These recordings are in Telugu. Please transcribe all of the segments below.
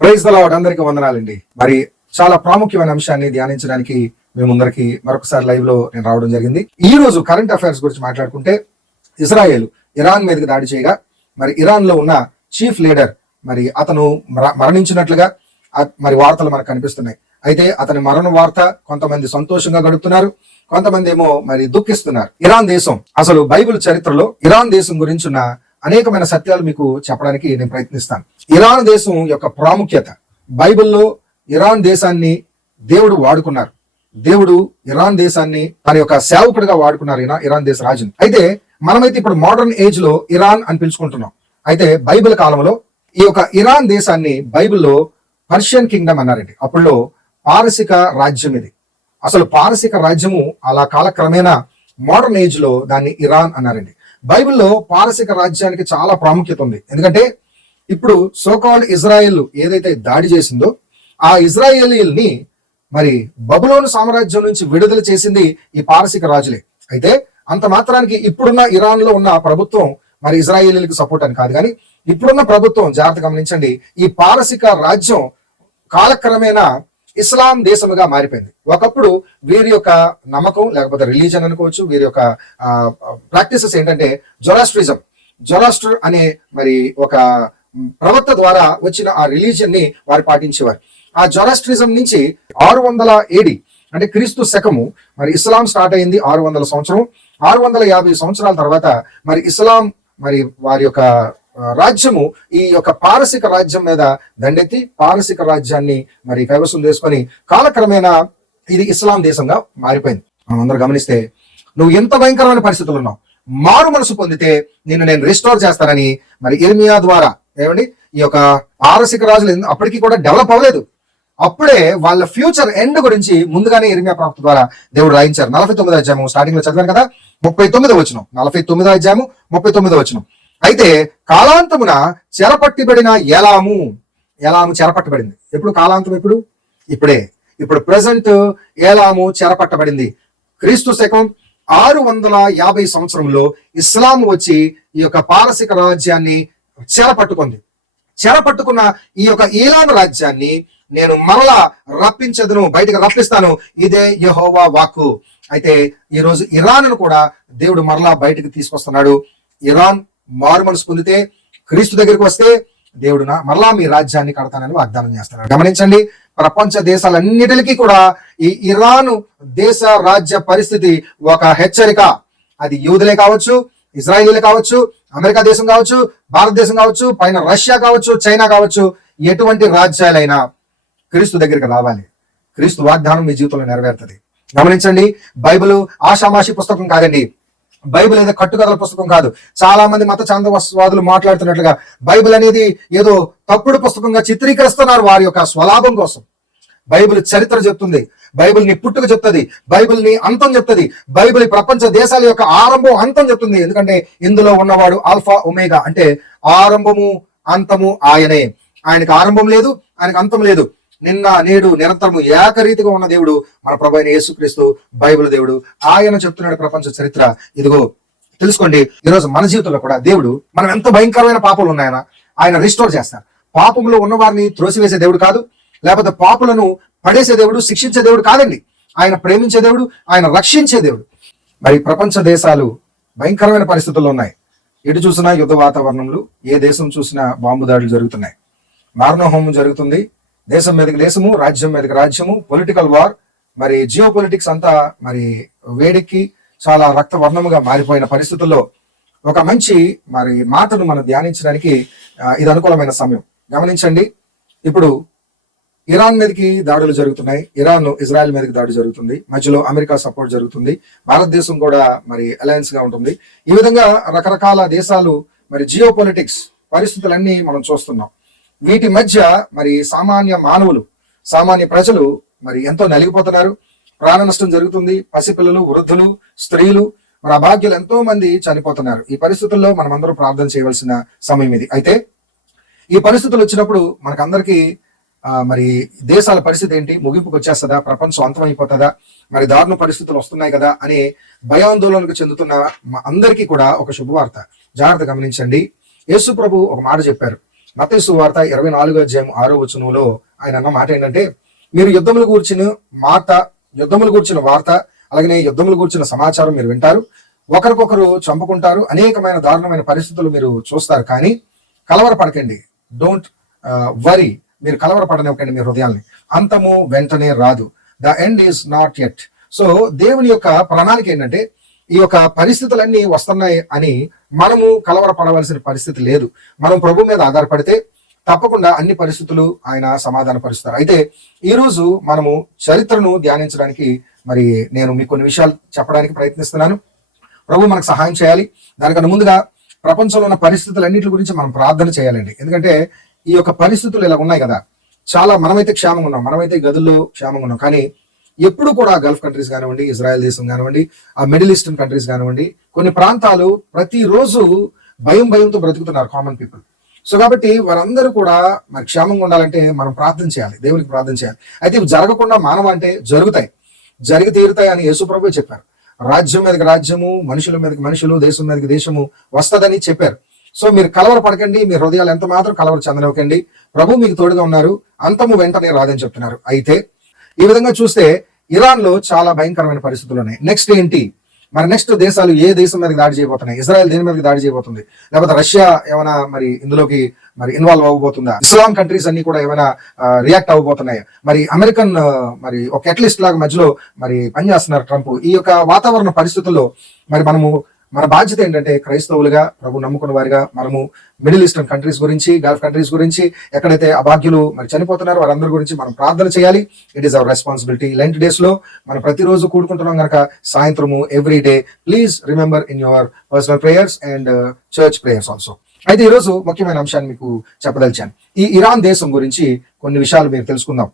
Praise the lord. అందరికీ వందనాలండి. మరి చాలా ప్రాముఖ్యమైన అంశాన్ని ధ్యానించడానికి మేము ముందరికి మరొకసారి లైవ్ లో నేను రావడం జరిగింది. ఈ రోజు కరెంట్ అఫైర్స్ గురించి మాట్లాడుకుంటే, ఇజ్రాయెల్ ఇరాన్ మీదకి దాడి చేయగా మరి ఇరాన్ లో ఉన్న చీఫ్ లీడర్ మరి అతను మరణించినట్లుగా మరి వార్తలు మనకు కనిపిస్తున్నాయి. అయితే అతని మరణ వార్త కొంతమంది సంతోషంగా గడుపుతున్నారు, కొంతమంది ఏమో మరి దుఃఖిస్తున్నారు. ఇరాన్ దేశం, అసలు బైబిల్ చరిత్రలో ఇరాన్ దేశం గురించి ఉన్న అనేకమైన సత్యాలు మీకు చెప్పడానికి నేను ప్రయత్నిస్తాను. ఇరాన్ దేశం యొక్క ప్రాముఖ్యత, బైబిల్లో ఇరాన్ దేశాన్ని దేవుడు వాడుకున్నారు. దేవుడు ఇరాన్ దేశాన్ని తన యొక్క సేవకుడిగా వాడుకున్నారు, ఇరాన్ దేశ రాజుని. అయితే మనమైతే ఇప్పుడు మోడర్న్ ఏజ్ లో ఇరాన్ అని పిలుచుకుంటున్నాం. అయితే బైబిల్ కాలంలో ఈ యొక్క ఇరాన్ దేశాన్ని బైబిల్లో పర్షియన్ కింగ్డమ్ అన్నారండి. అప్పుడులో పారసిక రాజ్యం ఇది. అసలు పారసిక రాజ్యము అలా కాలక్రమేణా మోడర్న్ ఏజ్ లో దాన్ని ఇరాన్ అన్నారండి. బైబిల్లో పారసిక రాజ్యానికి చాలా ప్రాముఖ్యత ఉంది. ఎందుకంటే ఇప్పుడు సోకాల్డ్ ఇజ్రాయెల్ ఏదైతే దాడి చేసిందో ఆ ఇజ్రాయేలీల్ని మరి బబులోను సామ్రాజ్యం నుంచి విడుదల చేసింది ఈ పారసిక రాజులే. అయితే అంత మాత్రానికి ఇప్పుడున్న ఇరాన్ లో ఉన్న ప్రభుత్వం మరి ఇజ్రాయేలీలకు సపోర్ట్ అని కాదు, కానీ ఇప్పుడున్న ప్రభుత్వం, జాగ్రత్త గమనించండి, ఈ పారసిక రాజ్యం కాలక్రమేణా ఇస్లాం దేశముగా మారిపోయింది. ఒకప్పుడు వీరి యొక్క నమ్మకం, లేకపోతే రిలీజన్ అనుకోవచ్చు, వీరి యొక్క ప్రాక్టీసెస్ ఏంటంటే జొరాస్ట్ర్ అనే మరి ఒక ప్రవక్త ద్వారా వచ్చిన ఆ రిలీజియన్ ని వారు పాటించేవారు. ఆ జొరాస్ట్రిజం నుంచి 600 AD అంటే క్రీస్తు శకము మరి ఇస్లాం స్టార్ట్ అయింది. 600 సంవత్సరం, 650 సంవత్సరాల తర్వాత మరి ఇస్లాం మరి వారి యొక్క రాజ్యము ఈ యొక్క పారసిక రాజ్యం మీద దండెత్తి పారసిక రాజ్యాన్ని మరి కైవసం చేసుకొని కాలక్రమేణా ఇది ఇస్లాం దేశంగా మారిపోయింది. మనం అందరూ గమనిస్తే, నువ్వు ఎంత భయంకరమైన పరిస్థితులు ఉన్నావు, మారు మనసు పొందితే నేను రిస్టోర్ చేస్తానని మరి ఇర్మియా ద్వారా ఏమండి ఈ యొక్క పారసిక రాజులు అప్పటికి కూడా డెవలప్ అవ్వలేదు. అప్పుడే వాళ్ళ ఫ్యూచర్ ఎండ్ గురించి ముందుగానే ఇర్మియా ప్రవక్త ద్వారా దేవుడు రాయించారు. 49వ అధ్యాయం స్టార్టింగ్ లో చదివాను కదా, 39వ వచనం, 49వ అధ్యాయం 39వ వచనం. అయితే కాలాంతమున చెరపట్టిబడిన ఏలాము చెరపట్టబడింది. ఎప్పుడు కాలాంతం? ఇప్పుడు ప్రెసెంట్ ఏలాము చెరపట్టబడింది. క్రీస్తు శకం 650 సంవత్సరంలో ఇస్లాం వచ్చి ఈ యొక్క పారసిక రాజ్యాన్ని చెరపట్టుకున్న ఈ యొక్క ఈలాం రాజ్యాన్ని నేను మరలా రప్పించదును, బయటకు రప్పిస్తాను, ఇదే యెహోవా వాక్కు. అయితే ఈ రోజు ఇరాన్ కూడా దేవుడు మరలా బయటకు తీసుకొస్తున్నాడు. ఇరాన్ మారు మనసు పొందితే, క్రీస్తు దగ్గరికి వస్తే దేవుడు మరలా మీ రాజ్యాన్ని కడతానని వాగ్దానం చేస్తున్నాడు. గమనించండి, ప్రపంచ దేశాలన్నిటికీ కూడా ఈ ఇరాన్ దేశ రాజ్య పరిస్థితి ఒక హెచ్చరిక. అది యూదులే కావచ్చు, ఇజ్రాయేలీలే కావచ్చు, అమెరికా దేశం కావచ్చు, భారతదేశం కావచ్చు, పైన రష్యా కావచ్చు, చైనా కావచ్చు, ఎటువంటి రాజ్యాలైనా క్రీస్తు దగ్గరికి రావాలి. క్రీస్తు వాగ్దానం మీ జీవితంలో నెరవేరుతుంది. గమనించండి, బైబిల్ ఆషామాషి పుస్తకం కాదండి. బైబిల్ ఏదో కట్టుకథల పుస్తకం కాదు. చాలా మంది మత చాందవాదులు మాట్లాడుతున్నట్లుగా బైబిల్ అనేది ఏదో తప్పుడు పుస్తకంగా చిత్రీకరిస్తున్నారు వారి యొక్క స్వలాభం కోసం. బైబిల్ చరిత్ర చెప్తుంది, బైబిల్ ని పుట్టుక చెప్తుంది, బైబిల్ ని అంతం చెప్తుంది, బైబిల్ ప్రపంచ దేశాల యొక్క ఆరంభం అంతం చెప్తుంది. ఎందుకంటే ఇందులో ఉన్నవాడు ఆల్ఫా ఒమేగా, అంటే ఆరంభము అంతము ఆయనే. ఆయనకు ఆరంభం లేదు, ఆయనకు అంతం లేదు. నిన్న నేడు నిరంతరము ఏకరీతిగా ఉన్న దేవుడు మన ప్రభు అయిన యేసుక్రీస్తు, బైబిల్ దేవుడు. ఆయన చెప్తున్నాడు ప్రపంచ చరిత్ర. ఇదిగో తెలుసుకోండి, ఈరోజు మన జీవితంలో కూడా దేవుడు, మనం ఎంత భయంకరమైన పాపలు ఉన్నాయన ఆయన రిస్టోర్ చేస్తారు. పాపంలో ఉన్న వారిని త్రోసివేసే దేవుడు కాదు, లేకపోతే పాపులను పడేసే దేవుడు, శిక్షించే దేవుడు కాదండి. ఆయన ప్రేమించే దేవుడు, ఆయన రక్షించే దేవుడు. మరి ప్రపంచ దేశాలు భయంకరమైన పరిస్థితుల్లో ఉన్నాయి. ఎటు చూసినా యుద్ధ వాతావరణంలో, ఏ దేశం చూసినా బాంబు దాడులు జరుగుతున్నాయి, మారణహోమం జరుగుతుంది. దేశం మీదకి దేశము, రాజ్యం మీదకి రాజ్యము, పొలిటికల్ వార్, మరి జియో పొలిటిక్స్ అంతా మరి వేడికి చాలా రక్తవర్ణముగా మారిపోయిన పరిస్థితుల్లో ఒక మంచి మరి మాటను మనం ధ్యానించడానికి ఇది అనుకూలమైన సమయం. గమనించండి, ఇప్పుడు ఇరాన్ మీదకి దాడులు జరుగుతున్నాయి, ఇరాన్ ఇజ్రాయెల్ మీదకి దాడి జరుగుతుంది, మధ్యలో అమెరికా సపోర్ట్ జరుగుతుంది, భారతదేశం కూడా మరి అలయన్స్ గా ఉంటుంది. ఈ విధంగా రకరకాల దేశాలు మరి జియో పొలిటిక్స్ పరిస్థితులన్నీ మనం చూస్తున్నాం. వీటి మధ్య మరి సామాన్య మానవులు, సామాన్య ప్రజలు మరి ఎంతో నలిగిపోతున్నారు. ప్రాణ నష్టం జరుగుతుంది. పసిపిల్లలు, వృద్ధులు, స్త్రీలు, మరి అభాగ్యులు ఎంతో మంది చనిపోతున్నారు. ఈ పరిస్థితుల్లో మనం అందరూ ప్రార్థన చేయవలసిన సమయం ఇది. అయితే ఈ పరిస్థితులు వచ్చినప్పుడు మనకందరికీ మరి దేశాల పరిస్థితి ఏంటి, ముగింపుకు వచ్చేస్తుందా, ప్రపంచం అంతమైపోతుందా, మరి దారుణ పరిస్థితులు వస్తున్నాయి కదా అనే భయాందోళనకు చెందుతున్న అందరికీ కూడా ఒక శుభవార్త. జాగ్రత్త గమనించండి, యేసు ప్రభు ఒక మాట చెప్పారు. మత్తయి సువార్త 24:6 ఆయన అన్న మాట ఏంటంటే, మీరు యుద్ధములు గూర్చిన వార్త అలాగనే యుద్ధములు గూర్చిన సమాచారం మీరు వింటారు, ఒకరికొకరు చంపుకుంటారు, అనేకమైన దారుణమైన పరిస్థితులు మీరు చూస్తారు, కానీ కలవరపడకండి. డోంట్ వరీ, మీరు కలవరపడనివ్వకండి మీ హృదయాల్ని. అంతము వెంటనే రాదు. The end is not yet. So దేవుని యొక్క ప్రణాళిక ఏంటంటే, ఈ యొక్క పరిస్థితులన్నీ వస్తున్నాయి అని మనము కలవరపడవలసిన పరిస్థితి లేదు. మనం ప్రభు మీద ఆధారపడితే తప్పకుండా అన్ని పరిస్థితులు ఆయన సమాధాన పరుస్తారు. అయితే ఈ రోజు మనము చరిత్రను ధ్యానించడానికి మరి నేను మీకు కొన్ని విషయాలు చెప్పడానికి ప్రయత్నిస్తున్నాను. ప్రభు మనకు సహాయం చేయాలి. దానికన్నా ముందుగా ప్రపంచంలో ఉన్న పరిస్థితులన్నిటి గురించి మనం ప్రార్థన చేయాలండి. ఎందుకంటే ఈ యొక్క పరిస్థితులు ఇలా ఉన్నాయి కదా, చాలా మనమైతే క్షేమంగా ఉన్నాం, మనమైతే గదుల్లో క్షేమంగా ఉన్నాం, కానీ ఎప్పుడు కూడా గల్ఫ్ కంట్రీస్ కానివ్వండి, ఇజ్రాయెల్ దేశం కానివ్వండి, ఆ మిడిల్ ఈస్టర్న్ కంట్రీస్ కానివ్వండి, కొన్ని ప్రాంతాలు ప్రతిరోజు భయంతో బ్రతుకుతున్నారు కామన్ పీపుల్. సో కాబట్టి వారందరూ కూడా మరి క్షేమంగా ఉండాలంటే మనం ప్రార్థన చేయాలి, దేవునికి ప్రార్థన చేయాలి. అయితే ఇవి జరగకుండా మానవ అంటే జరిగి తీరుతాయి అని యేసు ప్రభు చెప్పారు. రాజ్యం మీదకి రాజ్యము, మనుషుల మీదకి మనుషులు, దేశం మీదకి దేశము వస్తుందని చెప్పారు. సో మీరు కలవర పడకండి, మీ హృదయాలు ఎంత మాత్రం కలవర చెందనివ్వకండి. ప్రభు మీకు తోడుగా ఉన్నారు, అంతము వెంటనే రాదని చెప్తున్నారు. అయితే ఈ విధంగా చూస్తే ఇరాన్ లో చాలా భయంకరమైన పరిస్థితులు ఉన్నాయి. నెక్స్ట్ ఏంటి మరి? నెక్స్ట్ దేశాలు ఏ దేశం మీదకి దాడి చేయబోతున్నాయి? ఇజ్రాయెల్ దేని మీదకి దాడి చేయబోతుంది? లేకపోతే రష్యా ఏమైనా మరి ఇందులోకి మరి ఇన్వాల్వ్ అవ్వబోతుందా? ఇస్లాం కంట్రీస్ అన్ని కూడా ఏమైనా రియాక్ట్ అవ్వబోతున్నాయి? మరి అమెరికన్ మరి ఒక ఎట్లిస్ట్ లాగా మధ్యలో మరి పనిచేస్తున్నారు ట్రంప్. ఈ యొక్క వాతావరణ పరిస్థితుల్లో మరి మన బాధ్యత ఏంటంటే, క్రైస్తవులుగా, ప్రభు నమ్ముకున్న వారిగా మనము మిడిల్ ఈస్టర్న్ కంట్రీస్ గురించి, గల్ఫ్ కంట్రీస్ గురించి, ఎక్కడైతే అభాగ్యులు మరి చనిపోతున్నారో వారందరి గురించి మనం ప్రార్థన చేయాలి. It is our responsibility. Lent days లో మనం ప్రతిరోజు కూడుకుంటున్నాం కనుక సాయంత్రము every day please remember in your personal prayers and church prayers also. అయితే ఈ రోజు ముఖ్యమైన అంశాన్ని మీకు చెప్పదలిచాను. ఈ ఇరాన్ దేశం గురించి కొన్ని విషయాలు మీరు తెలుసుకుందాం.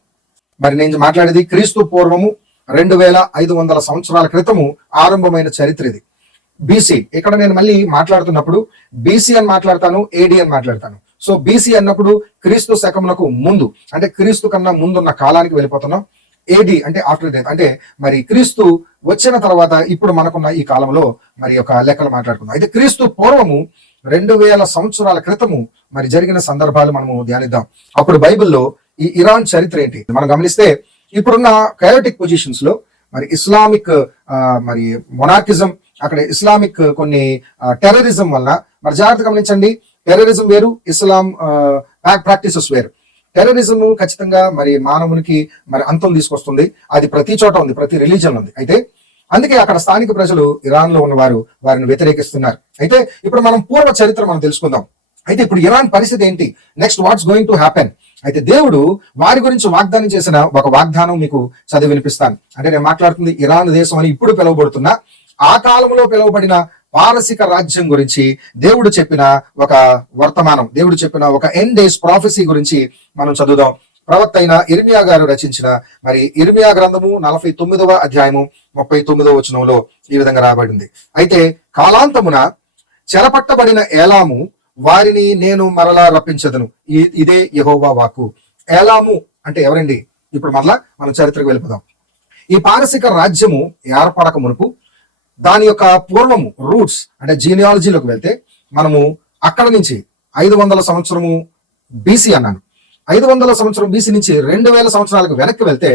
మరి నేను మాట్లాడేది క్రీస్తు పూర్వము 2500 సంవత్సరాల క్రితము ఆరంభమైన చరిత్ర ఇది. బీసీ. ఇక్కడ నేను మళ్ళీ మాట్లాడుతున్నప్పుడు బీసీ అని మాట్లాడతాను, ఏడి అని మాట్లాడతాను. సో బీసీ అన్నప్పుడు క్రీస్తు శకమునకు ముందు, అంటే క్రీస్తు కన్నా ముందున్న కాలానికి వెళ్ళిపోతున్నాం. ఏడి అంటే ఆఫ్టర్ డెత్, అంటే మరి క్రీస్తు వచ్చిన తర్వాత ఇప్పుడు మనకున్న ఈ కాలంలో మరి ఒక లెక్కలు మాట్లాడుకుందాం. అయితే క్రీస్తు పూర్వము 2000 సంవత్సరాల క్రితము మరి జరిగిన సందర్భాలు మనము ధ్యానిద్దాం. అప్పుడు బైబిల్లో ఈ ఇరాన్ చరిత్ర ఏంటి మనం గమనిస్తే, ఇప్పుడున్న కయోటిక్ పొజిషన్స్ లో మరి ఇస్లామిక్ మరి మొనార్కిజం, అక్కడ ఇస్లామిక్ కొన్ని టెర్రరిజం వల్ల, మరి జాగ్రత్త గమనించండి, టెర్రరిజం వేరు, ఇస్లాం ప్రాక్టీసెస్ వేరు. టెర్రరిజం ఖచ్చితంగా మరి మానవునికి మరి అంతం తీసుకొస్తుంది. అది ప్రతి చోట ఉంది, ప్రతి రిలీజన్ ఉంది. అయితే అందుకే అక్కడ స్థానిక ప్రజలు, ఇరాన్ లో ఉన్నవారు వారిని వ్యతిరేకిస్తున్నారు. అయితే ఇప్పుడు మనం పూర్వ చరిత్ర మనం తెలుసుకుందాం. అయితే ఇప్పుడు ఇరాన్ పరిస్థితి ఏంటి, next what's going to happen? అయితే దేవుడు వారి గురించి వాగ్దానం చేసిన ఒక వాగ్దానం మీకు చదివి వినిపిస్తాను. అంటే నేను మాట్లాడుతుంది ఇరాన్ దేశం అని ఇప్పుడు పిలువబడుతున్న, ఆ కాలంలో పిలువబడిన పారసిక రాజ్యం గురించి దేవుడు చెప్పిన ఒక వర్తమానం, దేవుడు చెప్పిన ఒక ఎండ్ డేస్ ప్రాఫెసీ గురించి మనం చదువుదాం. ప్రవక్త అయిన ఇర్మియా గారు రచించిన మరి ఇర్మియా గ్రంథము 49వ అధ్యాయము 39వ వచనంలో ఈ విధంగా రాబడింది. అయితే కాలాంతమున చెరపట్టబడిన ఏలాము వారిని నేను మరలా రప్పించదను, ఇదే యెహోవా వాక్కు. ఏలాము అంటే ఎవరండి? ఇప్పుడు మరలా మనం చరిత్రకు వెళ్ళిపోదాం. ఈ పారసిక రాజ్యము ఏర్పడక మునుపు, దాని యొక్క పూర్వము రూట్స్ అంటే జీనియాలజీలోకి వెళ్తే, మనము అక్కడ నుంచి 500 సంవత్సరము బీసీ అన్నాను, 500 సంవత్సరం బీసీ నుంచి 2000 సంవత్సరాలకు వెనక్కి వెళ్తే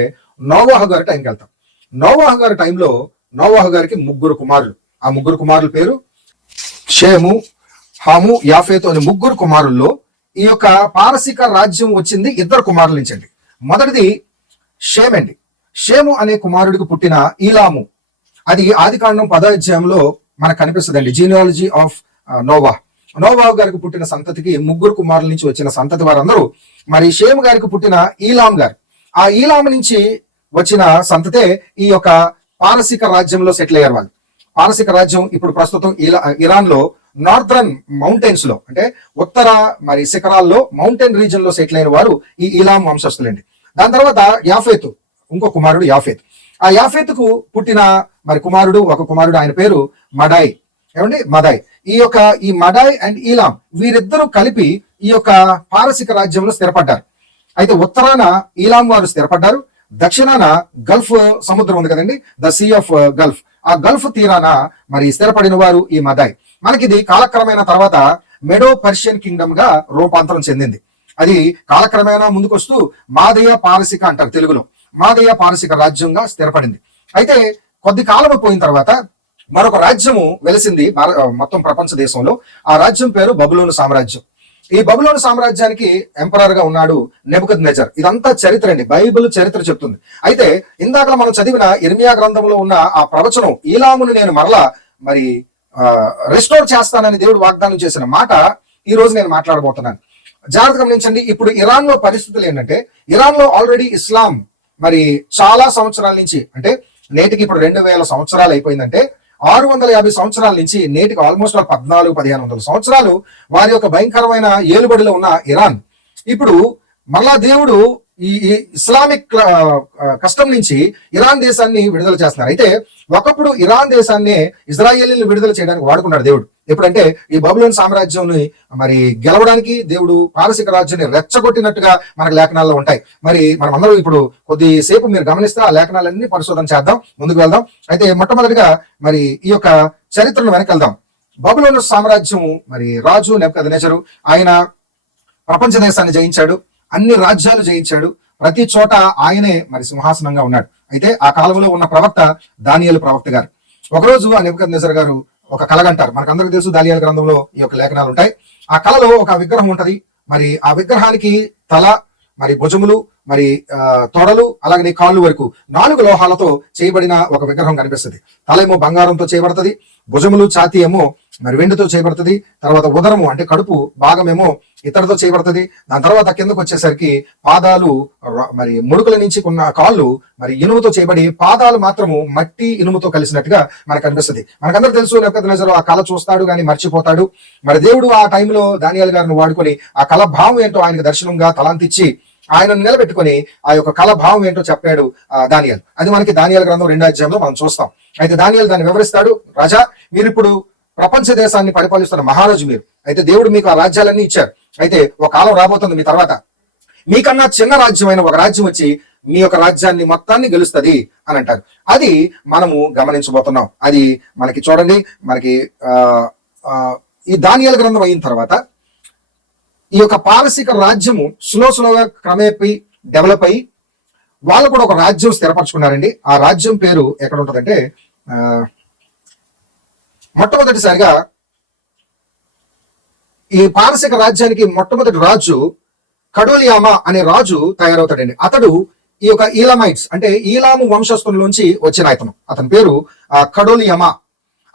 నోవాహు గారి టైంకి వెళ్తాం. నోవాహు గారి టైంలో నోవాహు గారికి 3 కుమారులు. ఆ 3 కుమారుల పేరు షేము, హాము, యాఫేతు అనే 3 కుమారుల్లో ఈ యొక్క పారసిక రాజ్యం వచ్చింది 2 కుమారుల నుంచి అండి. మొదటిది షేమ్ అండి. షేము అనే కుమారుడికి పుట్టిన ఈలాము, అది ఆదికాండం 10వ అధ్యాయంలో మనకు కనిపిస్తుందండి. జీనియాలజీ ఆఫ్ నోవాహు గారికి పుట్టిన సంతతికి 3 కుమారుల నుంచి వచ్చిన సంతతి వారందరూ మరి షేము గారికి పుట్టిన ఈలాం గారు, ఆ ఈలాము నుంచి వచ్చిన సంతతే ఈ యొక్క పారసిక రాజ్యంలో సెటిల్ అయ్యారు వాళ్ళు. పారసిక రాజ్యం ఇప్పుడు ప్రస్తుతం ఇరాన్ లో నార్థరన్ మౌంటైన్స్ లో, అంటే ఉత్తర మరి శిఖరాల్లో మౌంటైన్ రీజన్ లో సెటిల్ అయిన వారు ఈ ఈలాం వంశస్థులండి. దాని తర్వాత యాఫేతు, ఇంకో కుమారుడు యాఫేత్. ఆ యాఫేతుకు పుట్టిన మరి ఒక కుమారుడు, ఆయన పేరు మడాయ్. ఏమండి? మదాయ్. ఈ మడాయ్ అండ్ ఈలాం వీరిద్దరూ కలిపి ఈ యొక్క పారసిక రాజ్యంలో స్థిరపడ్డారు. అయితే ఉత్తరాన ఈలాం వారు స్థిరపడ్డారు, దక్షిణాన గల్ఫ్ సముద్రం ఉంది కదండి, ద సీ ఆఫ్ గల్ఫ్, ఆ గల్ఫ్ తీరాన మరి స్థిరపడిన వారు ఈ మదాయ్. మనకి ఇది కాలక్రమైన తర్వాత మెడో పర్షియన్ కింగ్డమ్ గా రూపాంతరం చెందింది. అది కాలక్రమేణా ముందుకొస్తూ మాదయ పారసిక అంటారు తెలుగులో, మాదయ పారసిక రాజ్యంగా స్థిరపడింది. అయితే కొద్ది కాలం పోయిన తర్వాత మరొక రాజ్యము వెలిసింది మొత్తం ప్రపంచ దేశంలో. ఆ రాజ్యం పేరు బబులోను సామ్రాజ్యం. ఈ బబులోను సామ్రాజ్యానికి ఎంపరర్ గా ఉన్నాడు నెబుకద్నెజర్. ఇదంతా చరిత్ర అండి, బైబిల్ చరిత్ర చెప్తుంది. అయితే ఇందాక మనం చదివిన ఇర్మియా గ్రంథంలో ఉన్న ఆ ప్రవచనం, ఈలామును నేను మరలా మరి రెస్టోర్ చేస్తానని దేవుడు వాగ్దానం చేసిన మాట ఈ రోజు నేను మాట్లాడబోతున్నాను. జాగ్రత్తగా గమనించండి. ఇప్పుడు ఇరాన్ లో పరిస్థితులు ఏంటంటే, ఇరాన్ లో ఆల్రెడీ ఇస్లాం మరి చాలా సంవత్సరాల నుంచి, అంటే నేటికి ఇప్పుడు 2000 సంవత్సరాలు అయిపోయిందంటే 650 సంవత్సరాల నుంచి నేటికి ఆల్మోస్ట్ 1400-1500 సంవత్సరాలు వారి యొక్క భయంకరమైన ఏలుబడిలో ఉన్న ఇరాన్ ఇప్పుడు మళ్ళా దేవుడు ఈ ఇస్లామిక్ కష్టం నుంచి ఇరాన్ దేశాన్ని విడుదల చేస్తున్నారు. అయితే ఒకప్పుడు ఇరాన్ దేశాన్ని ఇజ్రాయేలీని విడుదల చేయడానికి వాడుకున్నాడు దేవుడు. ఎప్పుడంటే ఈ బబులోన్ సామ్రాజ్యాన్ని మరి గెలవడానికి దేవుడు పారసిక రాజ్యాన్ని రెచ్చగొట్టినట్టుగా మనకు లేఖనాల్లో ఉంటాయి. మరి మనం అందరూ ఇప్పుడు కొద్దిసేపు మీరు గమనిస్తే ఆ లేఖనాలన్నీ పరిశోధన చేద్దాం, ముందుకు వెళ్దాం. అయితే మొట్టమొదటిగా మరి ఈ యొక్క చరిత్రను వెనకెళ్దాం. బబులోను సామ్రాజ్యం మరి రాజు నెబుకద్నెజరు ఆయన ప్రపంచ దేశాన్ని జయించాడు, అన్ని రాజ్యాలు జయించాడు, ప్రతి చోట ఆయనే మరి సింహాసనంగా ఉన్నాడు. అయితే ఆ కాలంలో ఉన్న ప్రవక్త దానియేలు ప్రవక్త గారు ఒకరోజు ఆ నెబుకద్నెజర్ గారు ఒక కలగంటారు. మనకందరికీ తెలుసు దానియేలు గ్రంథంలో ఈ యొక్క లేఖనాలు ఉంటాయి. ఆ కళలో ఒక విగ్రహం ఉంటది. మరి ఆ విగ్రహానికి తల, మరి భుజములు, మరి తొడలు, అలాగే కాళ్ళు వరకు 4 లోహాలతో చేయబడిన ఒక విగ్రహం కనిపిస్తుంది. తల ఏమో బంగారంతో చేయబడుతుంది, భుజములు ఛాతీ ఏమో మరి వెండితో చేయబడుతుంది, తర్వాత ఉదరము అంటే కడుపు భాగమేమో ఇతడితో చేయబడుతుంది. దాని తర్వాత కిందకు వచ్చేసరికి పాదాలు మరి ముడుకుల నుంచి ఉన్న కాళ్ళు మరి ఇనుముతో చేయబడి పాదాలు మాత్రము మట్టి ఇనుముతో కలిసినట్టుగా మనకు అనిపిస్తుంది. మనకందరూ తెలుసు నెబుకద్నెజరు ఆ కళ చూస్తాడు కానీ మర్చిపోతాడు. మరి దేవుడు ఆ టైంలో దానియేలు గారిని వాడుకొని ఆ కళ భావం ఏంటో ఆయనకు దర్శనంగా తలాంతిచ్చి ఆయనను నిలబెట్టుకొని ఆ యొక్క కళ భావం ఏంటో చెప్పాడు దానియేలు. అది మనకి దానియేలు గ్రంథం 2వ అధ్యాయంలో మనం చూస్తాం. అయితే దానియేలు దాన్ని వివరిస్తాడు. రాజా, మీరు ఇప్పుడు ప్రపంచ దేశాన్ని పరిపాలిస్తున్న మహారాజు మీరు. అయితే దేవుడు మీకు ఆ రాజ్యాలన్నీ ఇచ్చారు. అయితే ఒక కాలం రాబోతుంది మీ తర్వాత, మీకన్నా చిన్న రాజ్యమైన ఒక రాజ్యం వచ్చి మీ యొక్క రాజ్యాన్ని మొత్తాన్ని గెలుస్తుంది అని అంటారు. అది మనము గమనించబోతున్నాం. అది మనకి చూడండి, మనకి ఈ దానియేలు గ్రంథం అయిన తర్వాత ఈ యొక్క పారసిక రాజ్యము స్లోగా క్రమేపీ డెవలప్ అయ్యి వాళ్ళు కూడా ఒక రాజ్యం స్థిరపరచుకున్నారండి. ఆ రాజ్యం పేరు ఎక్కడ ఉంటుందంటే, మొట్టమొదటిసారిగా ఈ పారసిక రాజ్యానికి మొట్టమొదటి రాజు కడోలియామా అనే రాజు తయారవుతాడండి. అతడు ఈ యొక్క ఈలామైట్స్ అంటే ఈలాము వంశస్థుల నుంచి వచ్చిన అతని పేరు కడోలియామా.